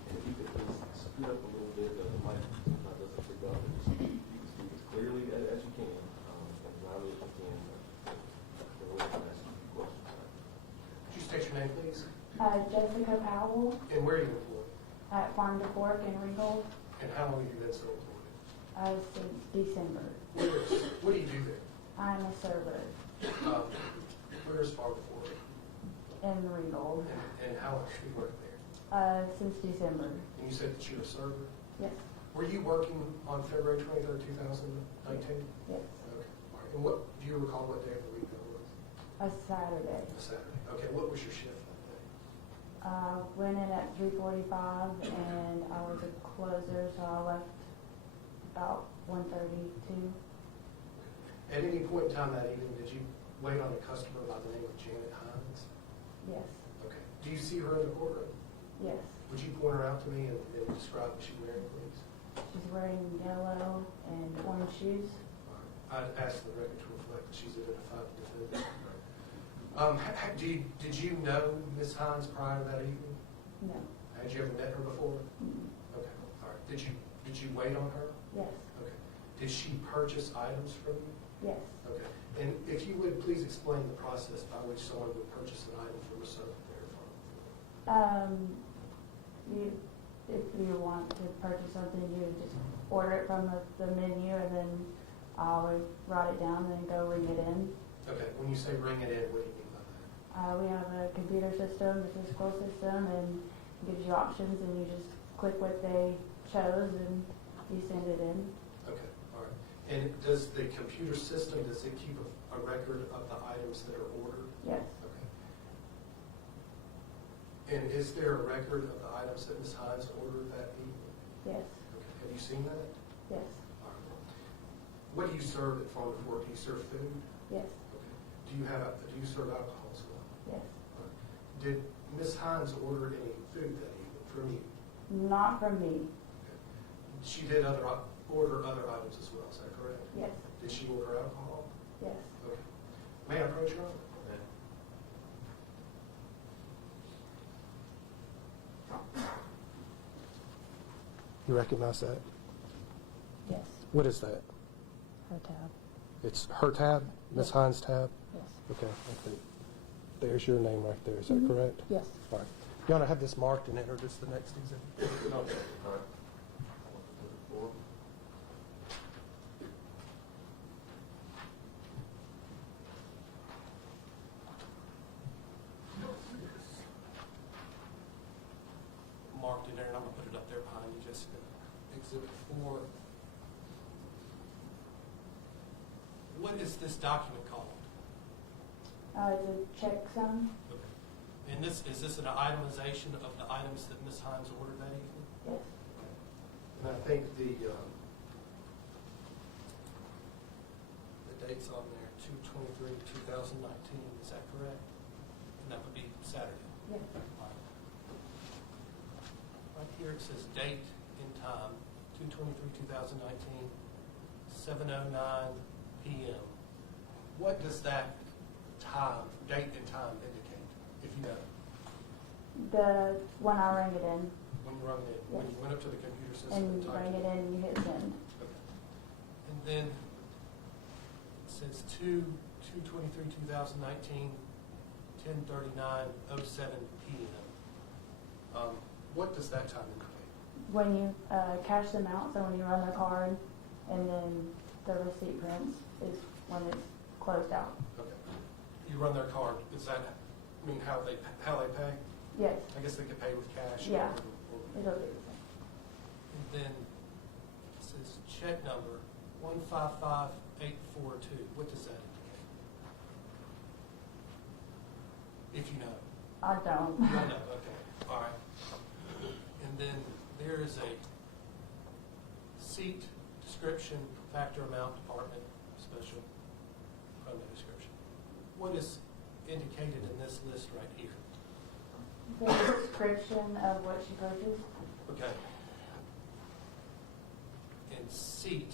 And if you could please scoot up a little bit, the mic sometimes doesn't pick up, and just, you can speak as clearly as you can, as loudly as you can. Then we'll ask you a few questions. Could you state your name, please? Jessica Powell And where are you employed? at Farm to Fork in Ringgold, And how long have you been so employed? since December. What do you do there? I'm a server Where's Farm to Fork? in Ringgold, And how long have you worked there? since December. And you said that you're a server? Yes, Were you working on February 23rd, 2019? yes. Okay. All right. And what, do you recall what day of the week that was? A Saturday. A Saturday. Okay, what was your shift that day? Went in at 3:45 and I was a closer, so I left about 1:32. At any point in time that evening, did you wait on a customer by the name of Janet Hinds? Yes, Okay. Do you see her in the courtroom? yes. Would you point her out to me and describe what she's wearing, please? She's wearing yellow and orange shoes. All right. I'd ask the record to reflect that she's identified the defendant. Did you know Ms. Hinds prior to that evening? No. Had you ever met her before? Mm, Okay. All right. Did you wait on her? yes, Okay. Did she purchase items from you? yes. Okay. And if you would, please explain the process by which someone would purchase an item from a soda farm. If you want to purchase something, you would just order it from the menu, and then I would write it down and then go ring it in. Okay. When you say bring it in, what do you mean by that? We have a computer system, a physical system, and it gives you options, and you just click what they chose, and you send it in. Okay. All right. And does the computer system, does it keep a record of the items that are ordered? Yes, Okay. And is there a record of the items that Ms. Hinds ordered that evening? yes, Okay. Have you seen that? yes, All right. What do you serve at Farm to Fork? Do you serve food? yes, Okay. Do you serve alcohol as well? yes. All right. Did Ms. Hinds order any food that evening from you? Not from me. Okay. She did order other items as well, is that correct? Yes, Did she order alcohol? yes. Okay. May I approach her? You recognize that? Yes, What is that? her tab. It's her tab? Ms. Yes. Hinds' tab? Yes. Okay. There's your name right there, is that Mhm. correct? Yes. All right. You want to have this marked and introduce the next exhibit? No, okay, all right. Four. Marked in there, and I'm going to put it up there behind you, Jessica. Exhibit 4. What is this document called? It's a checksum. Okay. And is this an itemization of the items that Ms. Hinds ordered that evening? Yes, And I think the date's on there, 2/23/2019, is that correct? And that would be Saturday. yes, Right here it says date and time, 2/23/2019, 7:09 p.m. What does that date and time indicate, if you know? when I rang it in, When you run it, when Yes. you went up to the computer system and and you typed bring it in, and you hit send. Okay. And then it says 2/23/2019, 10:39:07 p.m. What does that time indicate? When you cash them out, so when you run the card, and then the receipt prints is when it's closed out. Okay. You run their card. Does that mean how they pay? Yes, I guess they could pay with cash. Yeah. or- it'll be the same. And then it says check number 155842. What does that indicate? If you know. I don't. You don't know. Okay. All right. And then there is a seat description, factor amount, department, special promo description. What is indicated in this list right here? The description of what she purchased, Okay. And seat,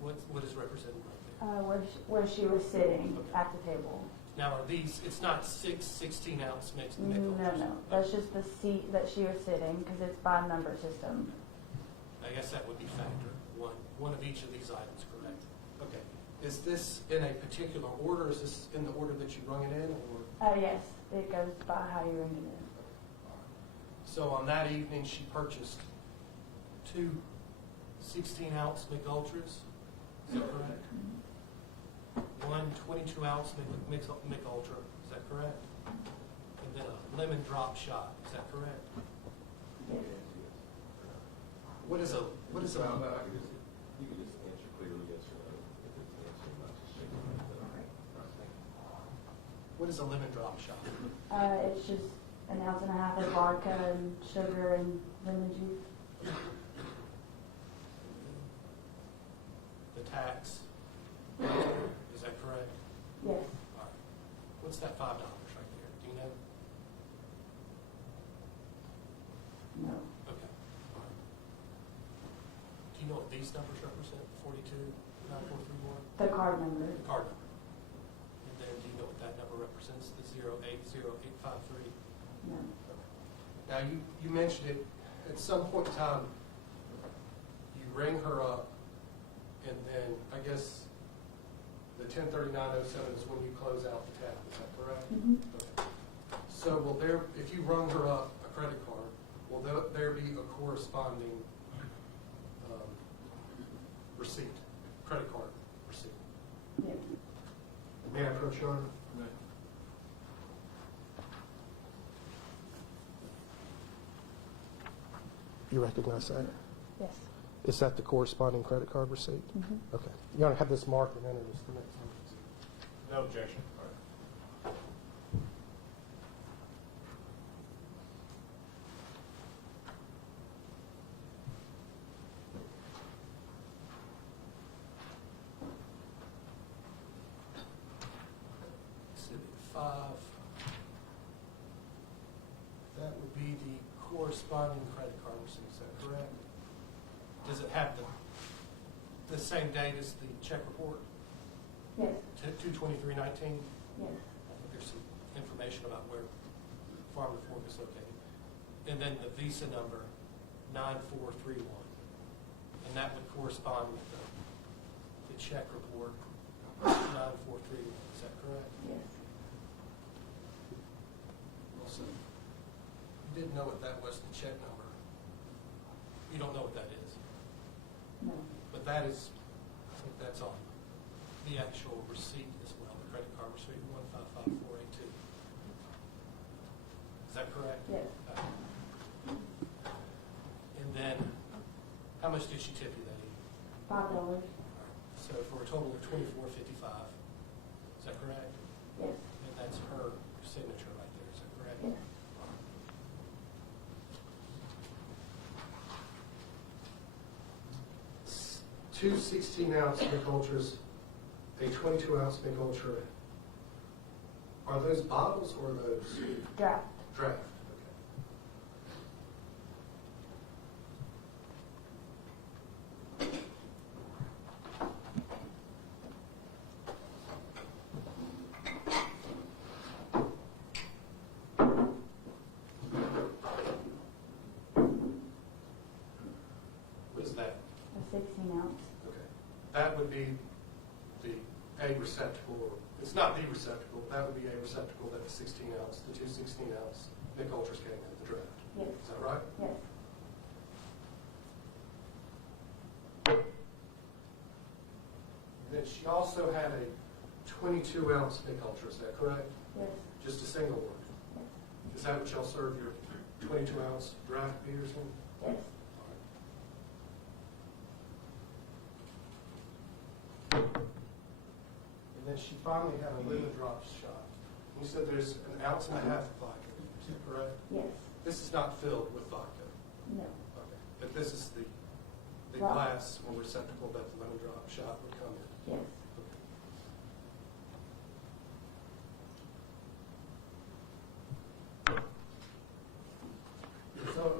what is represented right there? where she was sitting at the table. Now, are these, it's not 16-ounce mixed No, Mick no, that's just the seat that she was sitting, because it's by number system. I guess that would be factor one of each of these items, correct? Okay. Is this in a particular order? Is this in the order that you rung it in, or? Yes, it goes by how you ring it in. So on that evening, she purchased two 16-ounce Mick Ultras, is that correct? One 22-ounce Mick Ultra, is that correct? And then a lemon drop shot, is that correct? Yes. What is a You can just answer clearly yes or no. If it's an answer, not just shaking your head. All right, thank you. what is a lemon drop shot? It's just an ounce and a half of vodka and sugar and lemon juice. The tax, is that correct? Yes. All right. What's that $5 right there? Do you know? No. Okay. All right. Do you know what these numbers represent? 429431? The card number. The card number. And then do you know what that number represents? The 0800853? No. Now, you mentioned it, at some point in time, you ring her up, and then, I guess, the 103907 is when you close out the tab, is that correct? Mm-hmm. Okay. So will there, if you rung her up a credit card, will there be a corresponding receipt, credit card receipt? Yes. May I approach your Honor? You recognize that? Yes. Is that the corresponding credit card receipt? Mm-hmm. Okay. You want to have this marked and enter this the next time. No objection. All right. Exhibit 5. That would be the corresponding credit card receipt, is that correct? Does it have the same date as the check report, Yes. 2/23/19? Yes. I think there's some information about where Farm to Fork is located. And then the Visa number, 9431. And that would correspond with the check report, 9431, is that correct? Yes. Also, you didn't know what that was, the check number. You don't know what that is. No. But that is, I think that's on the actual receipt as well, the credit card receipt, 155482. Is that correct? Yes. And then, how much did she tip you that evening? $5. So for a total of $24.55. Is that correct? Yes. And that's her signature right there, is that correct? Yes. Two 16-ounce Mick Ultras, a 22-ounce Mick Ultra. Are those bottles or those Draft. draft? What is that? A 16-ounce. Okay. That would be a receptacle, or it's not the receptacle, that would be a receptacle that the 16-ounce, the two 16-ounce Mick Ultras came in the draft. Yes. Is that right? Yes. Then she also had a 22-ounce Mick Ultra, is that correct? Yes. Just a single one? Yes. Is that what y'all serve your 22-ounce draft beers in? Yes. And then she finally had a lemon drop shot. You said there's an ounce and a half of vodka, is that correct? Yes. This is not filled with vodka. No. Okay. But this is the Right. glass or receptacle that the lemon drop shot would come in. Yes.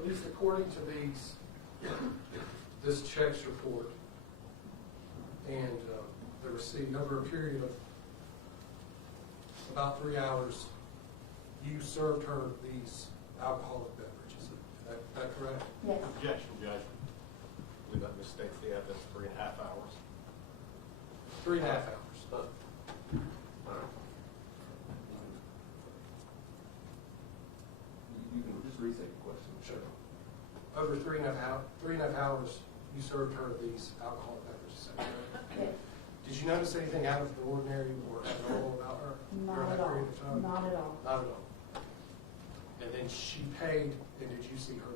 at least according to this checks report and the receipt, over a period of about 3 hours, you served her these alcoholic beverages. Is that correct? Yes. Objection, Judge. I believe that misstates the evidence, 3.5 hours. 3.5 hours. You can just restate the question. Sure. Over 3.5 hours, you served her these alcoholic beverages. Is that correct? Yes. Did you notice anything out of the ordinary or abnormal about her Not during at that all. period of time? Not at all. Not at all. And then she paid, and did you see her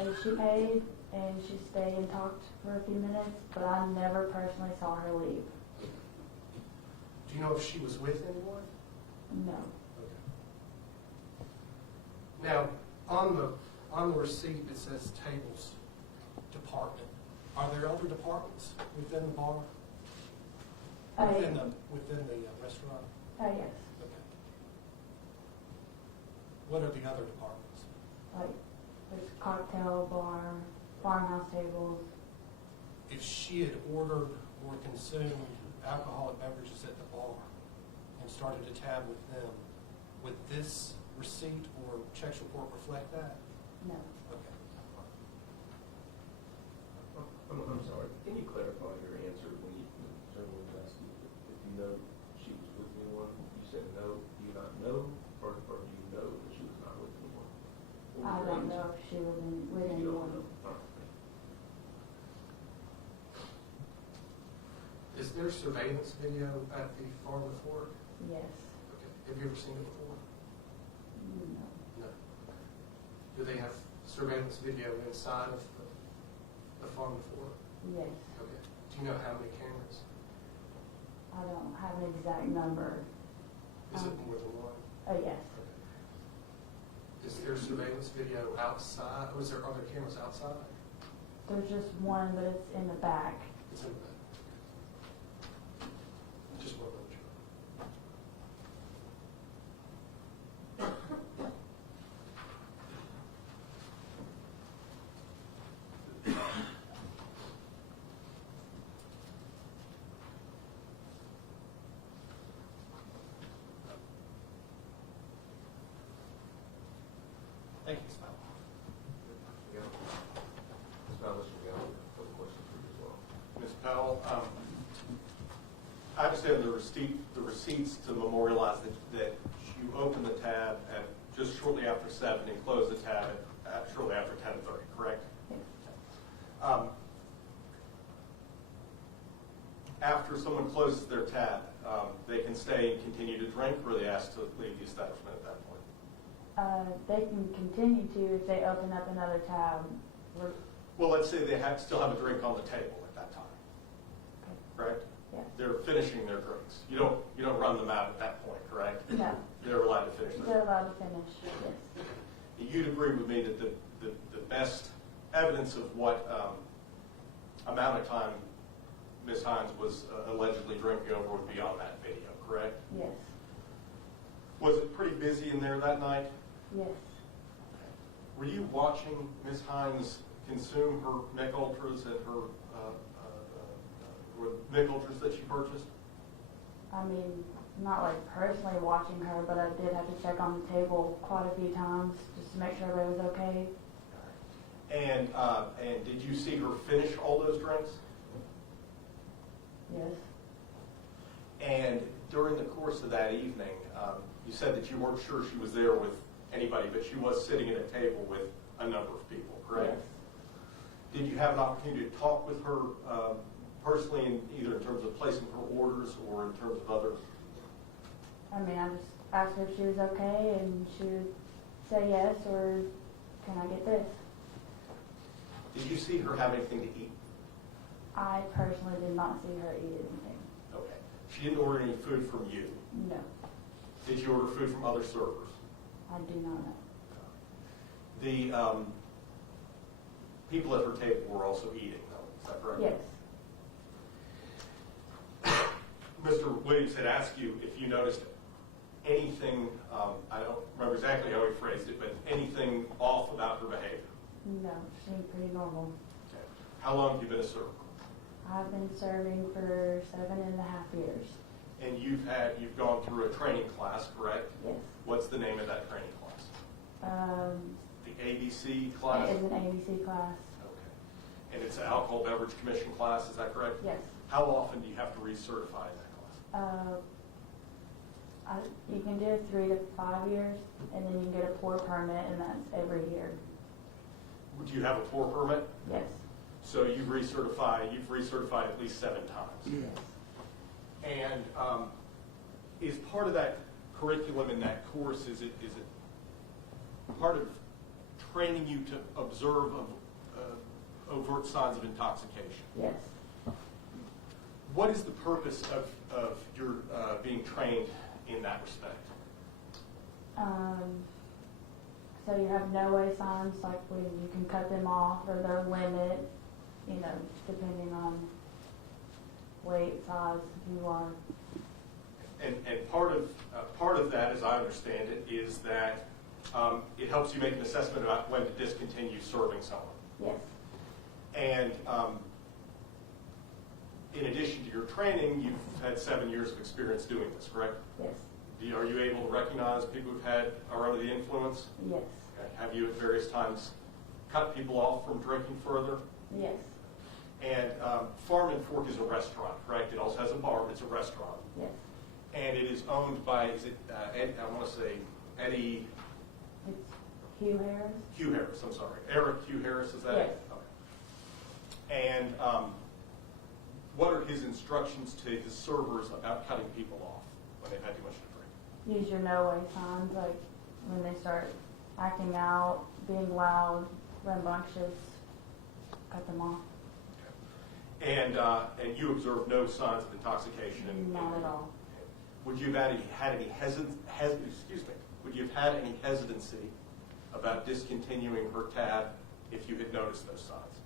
leave? She paid and she stayed and talked for a few minutes, but I never personally saw her leave. Do you know if she was with anyone? No. Okay. Now, on the receipt, it says tables department. Are there other departments within the bar? Within the restaurant? Yes. Okay. What are the other departments? Like, there's cocktail bar, farmhouse tables. If she had ordered or consumed alcoholic beverages at the bar and started a tab with them, would this receipt or checks report reflect that? No. Okay. I'm sorry, can you clarify your answer when the gentleman was asking if you know she was with anyone? You said no, do you not know, or do you know that she was not with anyone? What was I your don't answer? know if she was with You don't anyone. know. All right. Is there surveillance video at the farm fort? Yes. Okay. Have you ever seen it before? No. No. Do they have surveillance video inside of the farm fort? Yes. Okay. Do you know how many cameras? I don't have an exact number. Is it more than one? Oh, yes. Okay. Is there surveillance video outside? Are there cameras outside? There's just one, but it's in the back. It's in the back. Just one minute. Thank you, Ms. Powell. Ms. Ballas, you got a question for you as well. Ms. Powell, I understand the receipts to memorialize that you opened the tab at just shortly after 7 and closed the tab at shortly after 10:30, correct? Yes. After someone closes their tab, they can stay and continue to drink, or are they asked to leave the establishment at that point? They can continue to if they open up another tab. Well, let's say they still have a drink on the table at that time, correct? Yes. They're finishing their drinks. You don't run them out at that point, correct? No. They're allowed to finish their They're drinks. allowed to finish. Yes. You'd agree with me that the best evidence of what amount of time Ms. Hinds was allegedly drinking over would be on that video, correct? Yes. Was it pretty busy in there that night? Yes. Were you watching Ms. Hinds consume her Mick Ultras at her or Mick Ultras that she purchased? I mean, not like personally watching her, but I did have to check on the table quite a few times just to make sure everybody was okay. And did you see her finish all those drinks? Yes. And during the course of that evening, you said that you weren't sure she was there with anybody, but she was sitting at a table with a number of people, correct? Yes. Did you have an opportunity to talk with her personally, either in terms of placing her orders or in terms of other? I mean, I just asked her if she was okay, and she would say yes, or can I get this? Did you see her have anything to eat? I personally did not see her eat anything. Okay. She didn't order any food from you. No, Did you order food from other servers? I do not know. The people at her table were also eating, though. Is that correct? Yes. Mr. Williams had asked you if you noticed anything, I don't remember exactly how he phrased it, but anything off about her behavior? No, she seemed pretty normal. Okay. How long have you been a server? I've been serving for 7.5 years. And you've gone through a training class, correct? Yes. What's the name of that training class? The ABC class? It is an ABC class. Okay. And it's an Alcohol Beverage Commission class, is that correct? Yes. How often do you have to recertify in that class? You can do 3 to 5 years, and then you can get a pour permit, and that's every year. Do you have a pour permit? Yes. So you've recertified at least 7 times. Yes. And is part of that curriculum in that course, is it part of training you to observe overt signs of intoxication? Yes. What is the purpose of your being trained in that respect? So you have no-way signs, like when you can cut them off, or their limit, depending on weight, size, who you are. And part of that, as I understand it, is that it helps you make an assessment about when to discontinue serving someone. Yes. And in addition to your training, you've had 7 years of experience doing this, correct? Yes. Are you able to recognize people who've are under the influence? Yes. Okay. Have you at various times cut people off from drinking further? Yes. And Farm and Fork is a restaurant, correct? It also has a bar, but it's a restaurant. Yes. And it is owned by, is it, I want to say Eddie? It's Hugh Harris. Hugh Harris, I'm sorry. Eric Hugh Harris, is that it? Yes. Okay. And what are his instructions to his servers about cutting people off when they've had too much to drink? Use your no-way signs, like when they start acting out, being loud, rambunctious, cut them off. And you observe no signs of intoxication? Not at all. Would you have had any Would you have had any hesitancy about discontinuing her tab if you had noticed those signs?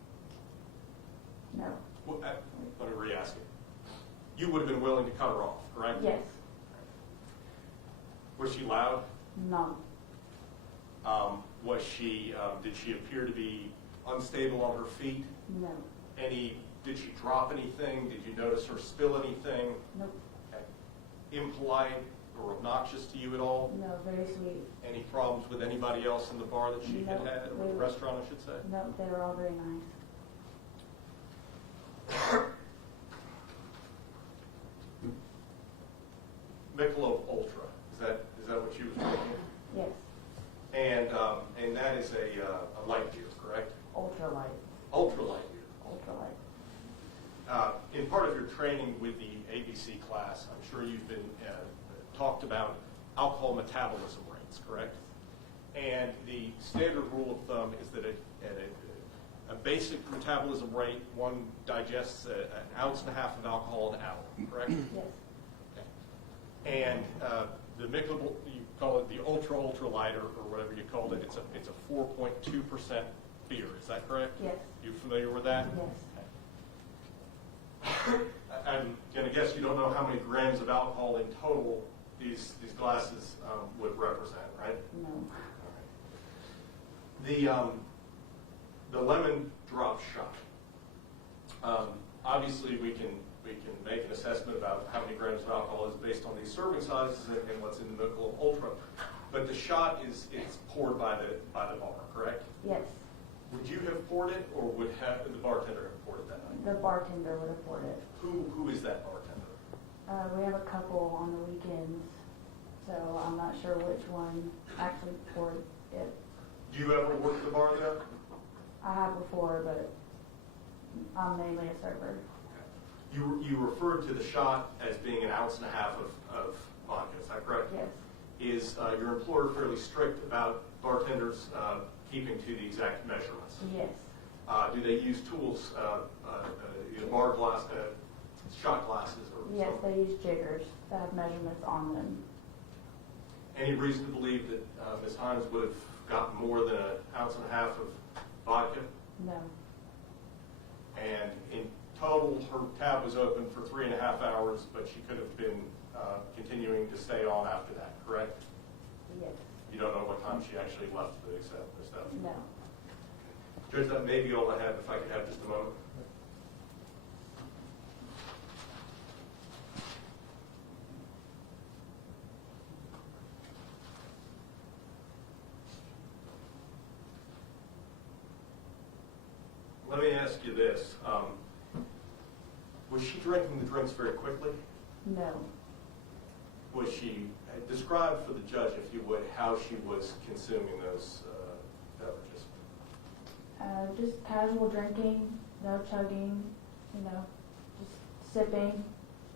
No. Well, let me re-ask it. You would have been willing to cut her off, correct? Yes. Was she loud? No. Did she appear to be unstable on her feet? No. Did she drop anything? Did you notice her spill anything? Nope. Okay. Impolite or obnoxious to you at all? No, very sweet. Any problems with anybody else in the bar that she Nope. had, or the restaurant, I should say? Nope, they were all very nice. Michelob Ultra, is that what you was drinking? Yes. And that is a light beer, correct? Ultralight. Ultra light beer. Ultralight. In part of your training with the ABC class, I'm sure you've been talked about alcohol metabolism rates, correct? And the standard rule of thumb is that at a basic metabolism rate, one digests an ounce and a half of alcohol an hour, correct? Yes. Okay. And the Michelob, you call it the ultra light or whatever you called it, it's a 4.2% beer, is that correct? Yes. You familiar with that? Yes. I'm going to guess you don't know how many grams of alcohol in total these glasses would represent, right? No. The lemon drop shot. Obviously, we can make an assessment about how many grams of alcohol is based on these serving sizes and what's in the Michelob Ultra. But the shot is poured by the bar, correct? Yes. Would you have poured it, or would the bartender have poured it that night? The bartender would have poured it. Who is that bartender? We have a couple on the weekends, so I'm not sure which one actually poured it. Do you ever work at the bar there? I have before, but I'm mainly a server. You referred to the shot as being an ounce and a half of vodka, is that correct? Yes. Is your employer fairly strict about bartenders keeping to the exact measurements? Yes. Do they use tools, bar glass, shot glasses, or Yes, something? they use jiggers that have measurements on them. Any reason to believe that Ms. Hinds would have gotten more than an ounce and a half of vodka? No. And in total, her tab was open for 3.5 hours, but she could have been continuing continuing to stay on after that, correct? Yes. You don't know what time she actually left the establishment? No. Judge, that may be all I have, if I could have just a moment. Let me ask you this. Was she drinking the drinks very quickly? No. Was she, describe for the judge, if you would, how she was consuming those beverages? Just casual drinking, no chugging, just sipping.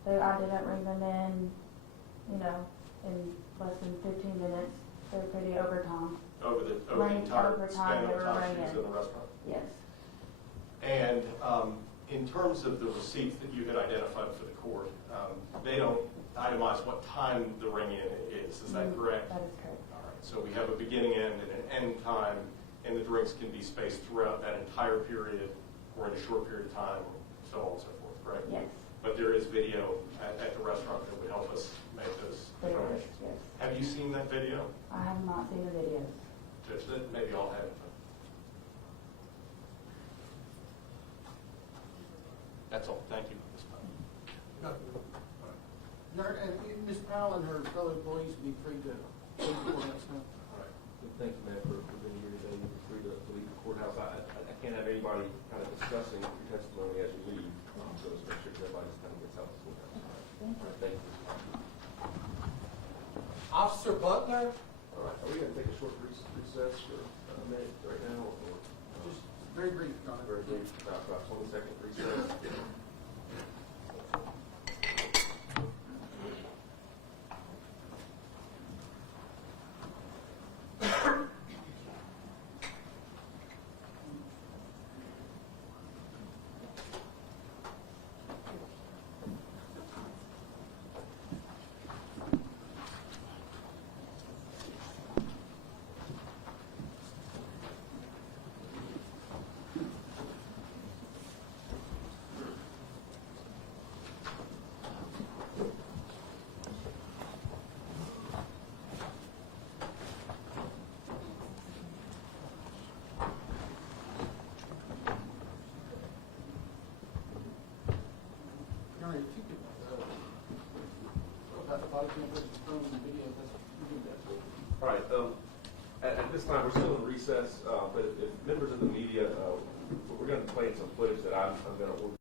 I didn't bring them in, in less than 15 minutes. They're pretty overtime. Over the Running entire overtime, span they of were time she running was in the restaurant? Yes. And in terms of the receipts that you had identified for the court, they don't itemize what time the ring-in is. Is that correct? That is correct. All right. So we have a beginning end and an end time, and the drinks can be spaced throughout that entire period or in a short period of time, so on and so forth, correct? Yes. But there is video at the restaurant that would help us make those There is, determinations. yes. Have you seen that video? I have not seen the videos. Judge, that maybe I'll have it. That's all. Thank you. And Ms. Powell and her fellow employees will be free to leave the courthouse now. All right. Thank you, ma'am, for being here today. You're free to leave the courthouse. I can't have anybody kind of discussing your testimony as you leave, so let's make sure everybody just kind of gets out of the courthouse. Thank you. Thank you. Officer Butler, All right, are we going to take a short recess for a minute right now? Or, just very brief, Your Honor. very brief, about 20-second recess? Your Honor, if you could, about the body cameras, phones, and video, you do that. All right, at this time, we're still in recess, but if members of the media, we're going to play some footage that I'm going to